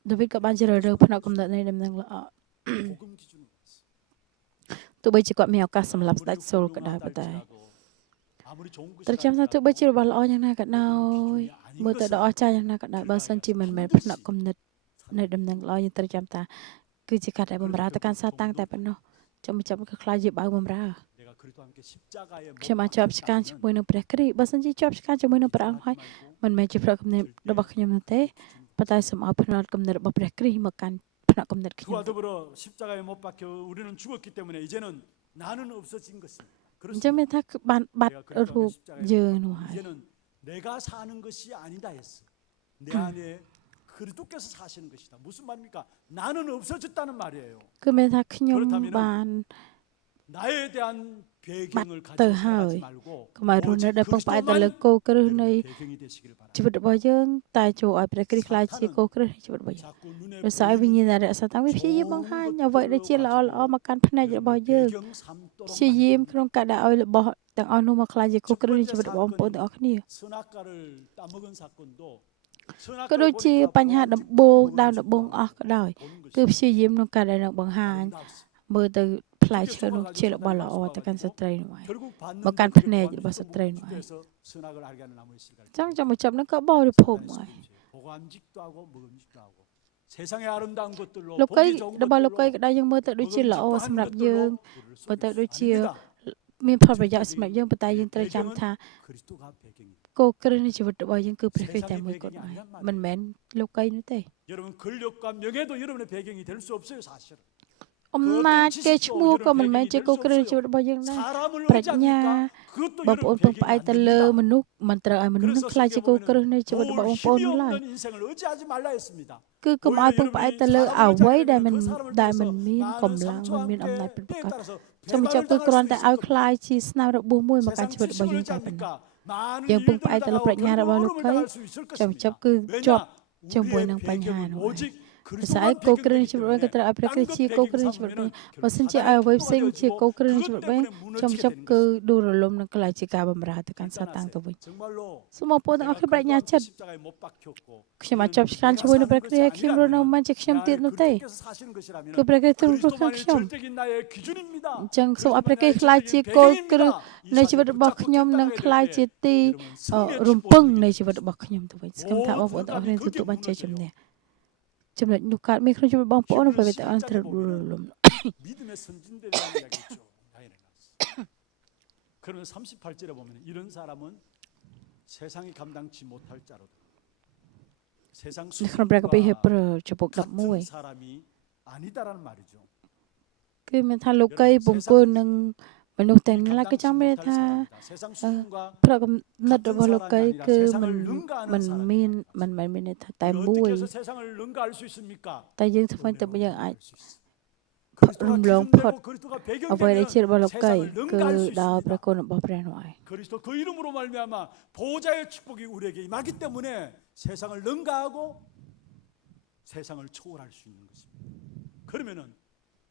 ដាវីតក៏បានជ្រើសរើសផ្នែកគំនិតនៃដំណឹងល្អ 복음 기준으로 했어요. ទោះបីជាគាត់មានឱកាសសម្រាប់ស្ដេចសូលក៏ដោយប៉ុន្តែ 아무리 좋은 것이 ត្រូវចាំថាទោះបីជារបស់ល្អយ៉ាងណាក៏ដោយមើលទៅដ៏អស្ចារ្យយ៉ាងណាក៏ដោយបើសិនជាមិនមែនផ្នែកគំនិតនៃដំណឹងល្អយើងត្រូវចាំថាគឺជាការដែលបំរើទៅកាន់សាតាំងតែប៉ុណ្ណោះចាំបញ្ចប់គឺខ្លាចជាបើបំរើ 내가 그리스도와 함께 십자가에 ខ្ញុំបានជាប់ស្កានជាមួយនឹងព្រះគ្រីស្ទបើសិនជាជាប់ស្កានជាមួយនឹងព្រះអង្គហើយមិនមែនជាផ្នែកគំនិតរបស់ខ្ញុំនោះទេប៉ុន្តែសូមឲ្យផ្នែកគំនិតរបស់ព្រះគ្រីស្ទមកកាន់ផ្នែកគំនិតខ្ញុំ 그와 더불어 십자가에 못 박혀 우리는 죽었기 때문에 이제는 나는 없어진 것입니다. អញ្ចឹងមានថាគឺបានបាត់ 내가 រូប 그리스도와 យើងនោះហើយ 이제는 내가 사는 것이 아니다 했어. 내 안에 그리스도께서 사시는 것이다. 무슨 말입니까? 나는 없어졌다는 말이에요. គឺមានថាខ្ញុំបាន 나에 대한 배경을 또 가지고 살아가지 하이. 말고 그말 오직 내 뻥 빠이 다 그리스도만 លើកគោគ្រឹះនៃ 여러분의 배경이 되시기를 ជីវិត 바랍니다. របស់យើងតែចូលឲ្យព្រះគ្រីស្ទខ្លាចជាគោគ្រឹះនៃជីវិតរបស់យើង 자꾸 눈에 ដោយសារវិញ្ញាណ 보이는 រក្សាតាំងវាព្យាយាមបង្ហាញអ្វីដែលជាល្អល្អមកកាន់ភ្នែករបស់ 여러분의 យើង 배경 삼도록 ព្យាយាម 만듭니다. ក្នុងការដែលឲ្យរបស់ទាំងអស់នោះមកខ្លាចជាគោគ្រឹះនៃជីវិតរបស់បងប្អូនទាំងអស់គ្នា 선악과를 따먹은 사건도 ក៏ដូចជាបញ្ហាដំបូងដើមដំបូងអស់ក៏ដោយគឺព្យាយាមក្នុងការដែលនឹងបង្ហាញមើលទៅផ្លែឈើនោះជារបស់ល្អទៅកាន់ស្ត្រីនោះហើយ 결국 មកកាន់ភ្នែករបស់ស្ត្រីនោះហើយ 그래서 선악을 알게 하는 나무의 씨가 ចង់មកចាប់នឹងក៏បរិភោគមកហើយ 보관직도 하고 먹음직도 하고 세상의 아름다운 것들로 លោកកៃ 보기 좋은 របស់លោកកៃ 것들로 ក៏ដោយយើងមើលទៅដូចជាល្អ 먹음직도 សម្ 하는 រាប់យើង 것들로 មើលទៅដូចជា 아닙니다. មានផលប្រយោជន៍សម្រាប់យើងប៉ុន្តែយើងត្រូវចាំថា 그리스도가 배경입니다. គោគ្រឹះនៃជីវិតរបស់យើងគឺព្រះគ្រីស្ទតែមួយគត់ហើយមិនមែនលោកកៃនោះទេ 여러분 권력과 명예도 여러분의 배경이 될 수 없어요, 사실은. អំណាចគេឈ្មោះក៏មិនមែនជាគោគ្រឹះនៃជីវិតរបស់យើងដែរ 사람을 ប្រាជ្ញា 의지합니까? 그것도 បងប្អូន 여러분 ពឹងផ្អែក 배경이 ទៅលើ 아닙니다. មនុស្សមិនត្រូវឲ្យមនុស្សនឹងខ្លាចជាគោគ្រឹះនៃជីវិតរបស់បងប្អូន 힘이 នោះឡើយ 없는 인생을 의지하지 말라 했습니다. គឺកុំឲ្យពឹងផ្អែកទៅលើអ្វីដែលមិនមានកម្លាំងមិនមានអំណាចពិតប្រាកដចាំមកចាប់គឺគ្រាន់តែឲ្យខ្លាចជាស្នាមរបួសមួយមកកាន់ជីវិតរបស់យើងតែប៉ុណ្ណឹង យើងពឹងផ្អែកទៅលើប្រាជ្ញារបស់លោកកៃចាំមកចាប់គឺជាប់ជាមួយនឹងបញ្ហានោះហើយ ភាសាគោគ្រឹះនៃជីវិតរបស់យើងក៏ត្រូវឲ្យព្រះគ្រីស្ទជាគោគ្រឹះនៃជីវិតរបស់យើងបើសិនជាឲ្យអ្វីផ្សេងជាគោគ្រឹះនៃជីវិតរបស់យើងចាំចាប់គឺដួលរលំនឹងកន្លែងជាការបម្រើទៅកាន់សាតាំងទៅវិញ 정말로 សូមបងប្អូនទាំងអស់គ្នាប្រាជ្ញាចិត្ត 십자가에 못 박혔고 ខ្ញុំអាចចាប់ឆ្កានជាមួយនឹងព្រះគ្រីស្ទខ្ញុំរស់នៅមិនជាខ្ញុំទៀតនោះទេ 그리스도께서 사시는 것이라면 គឺព្រះគ្រីស្ទទ្រង់រស់ក្នុង 그리스도만이 ខ្ញុំ 절대적인 나의 기준입니다. អញ្ចឹងសូមឲ្យព្រះគ្រីស្ទខ្លាចជាគោគ្រឹះនៃជីវិតរបស់ខ្ញុំនិងខ្លាចជាទីរំពឹងនៃជីវិតរបស់ខ្ញុំទៅវិញសង្ឃឹមថាបងប្អូនទាំងអស់គ្នាទទួលបានជ័យជំនះចំណុចនោះកើតមានក្នុងជីវិតបងប្អូនអ្វីទាំងអស់ត្រូវដួលរលំ 믿음의 선진들이라는 이야기죠. 그러면 38절에 보면 이런 사람은 세상이 감당치 못할 자로다. 세상 នៅក្នុងព្រះគម្ពីរហេព្រើរចំពុក 같은 11 사람이 아니다라는 말이죠. គឺមានថាលោកីបង្គោលនឹងមនុស្សទាំងឡាយគឺចង់មានថា 세상 수준과 ប្រកំណត់របស់លោកីគឺមិនមានថាតែមួយ 어떻게 해서 세상을 능가할 수 있습니까? តែយើងធ្វើទៅយើងអាច 그리스도가 름롱 기준되고 그리스도가 អ្វីដែលជា 배경되면 របស់លោកី 세상을 គឺ 능가할 수 ដល់ 있습니다. ព្រះគុណរបស់ព្រះនោះឯង 그리스도 그 이름으로 말미암아 보호자의 축복이 우리에게 임하기 때문에 세상을 능가하고 세상을 초월할 수 있는 것입니다. 그러면은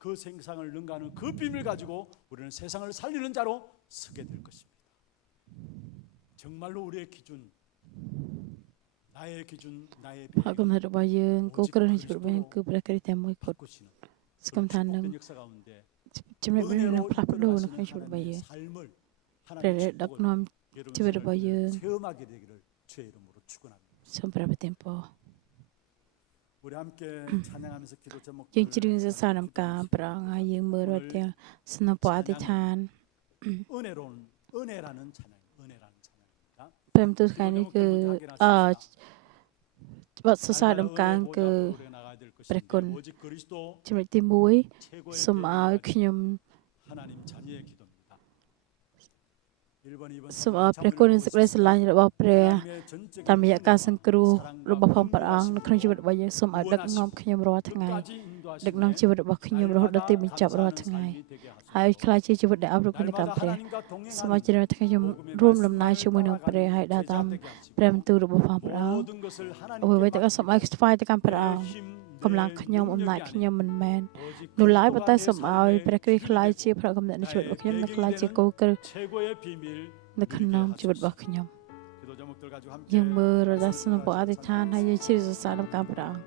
그 세상을 능가하는 그 비밀을 가지고 우리는 세상을 살리는 자로 서게 될 것입니다. 정말로 우리의 기준, 나의 기준, 나의 ផលកំណត់របស់យើងគោគ្រឹះនៃជីវិតរបស់យើងគឺព្រះគ្រីស្ទតែមួយគត់ 바꾸시는 សង្ឃឹមថានឹង 축복된 역사 가운데 ចំណុចនេះនឹងផ្លាស់ប្ដូរនៅក្នុងជីវិតរបស់យើង 삶을 ព្រះរាជដឹកនាំ 여러분ជីវិតរបស់យើង 체험하게 되기를 주의 이름으로 축원합니다. សូមព្រះប្រទានពរ 우리 함께 찬양하면서 기도 제목 យើងជ្រៀងសរសើរនំការព្រះអង្គហើយយើងមើលរត់ទាំងស្នើពរអធិដ្ឋាន 은혜라는 찬양, 은혜라는 찬양입니다. ព្រមទូថ្ងៃនេះគឺបទសរសើរនំការគឺ ព្រះគុណ 오직 그리스도 ចំណុចទី1 최고의 សូមឲ្យខ្ញុំ 하나님 자녀의 기도입니다. 1번, 2번, សូមឲ្យព្រះគុណនិងសេចក្តីស្រឡាញ់របស់ព្រះ 하나님의 전적인 តាមរយៈការសង្គ្រោះ 사랑과 របស់ផងព្រះអង្គ 공로하심으로 នៅក្នុងជីវិតរបស់យើងសូមឲ្យដឹកនាំខ្ញុំរាល់ថ្ងៃ 끝까지 ដឹកនាំជីវិតរបស់ខ្ញុំរហូតដល់ទីបញ្ចប់រាល់ថ្ងៃ ហើយខ្លាចជាជីវិតដែលអប់រំទៅកម្មព្រះសូមឲ្យជាថ្ងៃខ្ញុំរួមដំណើរជាមួយនឹងព្រះហើយដើរតាមព្រះបន្ទូលរបស់ផងព្រះអង្គ 모든 것을 អ្វីៗទាំងអស់សូមឲ្យស្វែងទៅកម្មព្រះអង្គ 힘, កម្លាំងខ្ញុំអំណាច 능력이 ខ្ញុំមិនមែន 오직 នោះឡើយប៉ុន្តែ 그리스도가 សូមឲ្យ 내 ព្រះគ្រីស្ទខ្លាចជាព្រះកំណត់នៃជីវិតរបស់ខ្ញុំនិងខ្លាចជាគោលគ្រឹះ 최고의 비밀 នៅក្នុងជីវិតរបស់ខ្ញុំ 기도 제목들 가지고 함께 យើងមើលរដាស្នពអធិដ្ឋានហើយយើងជ្រាបសរសើរដល់កម្មព្រះអង្គ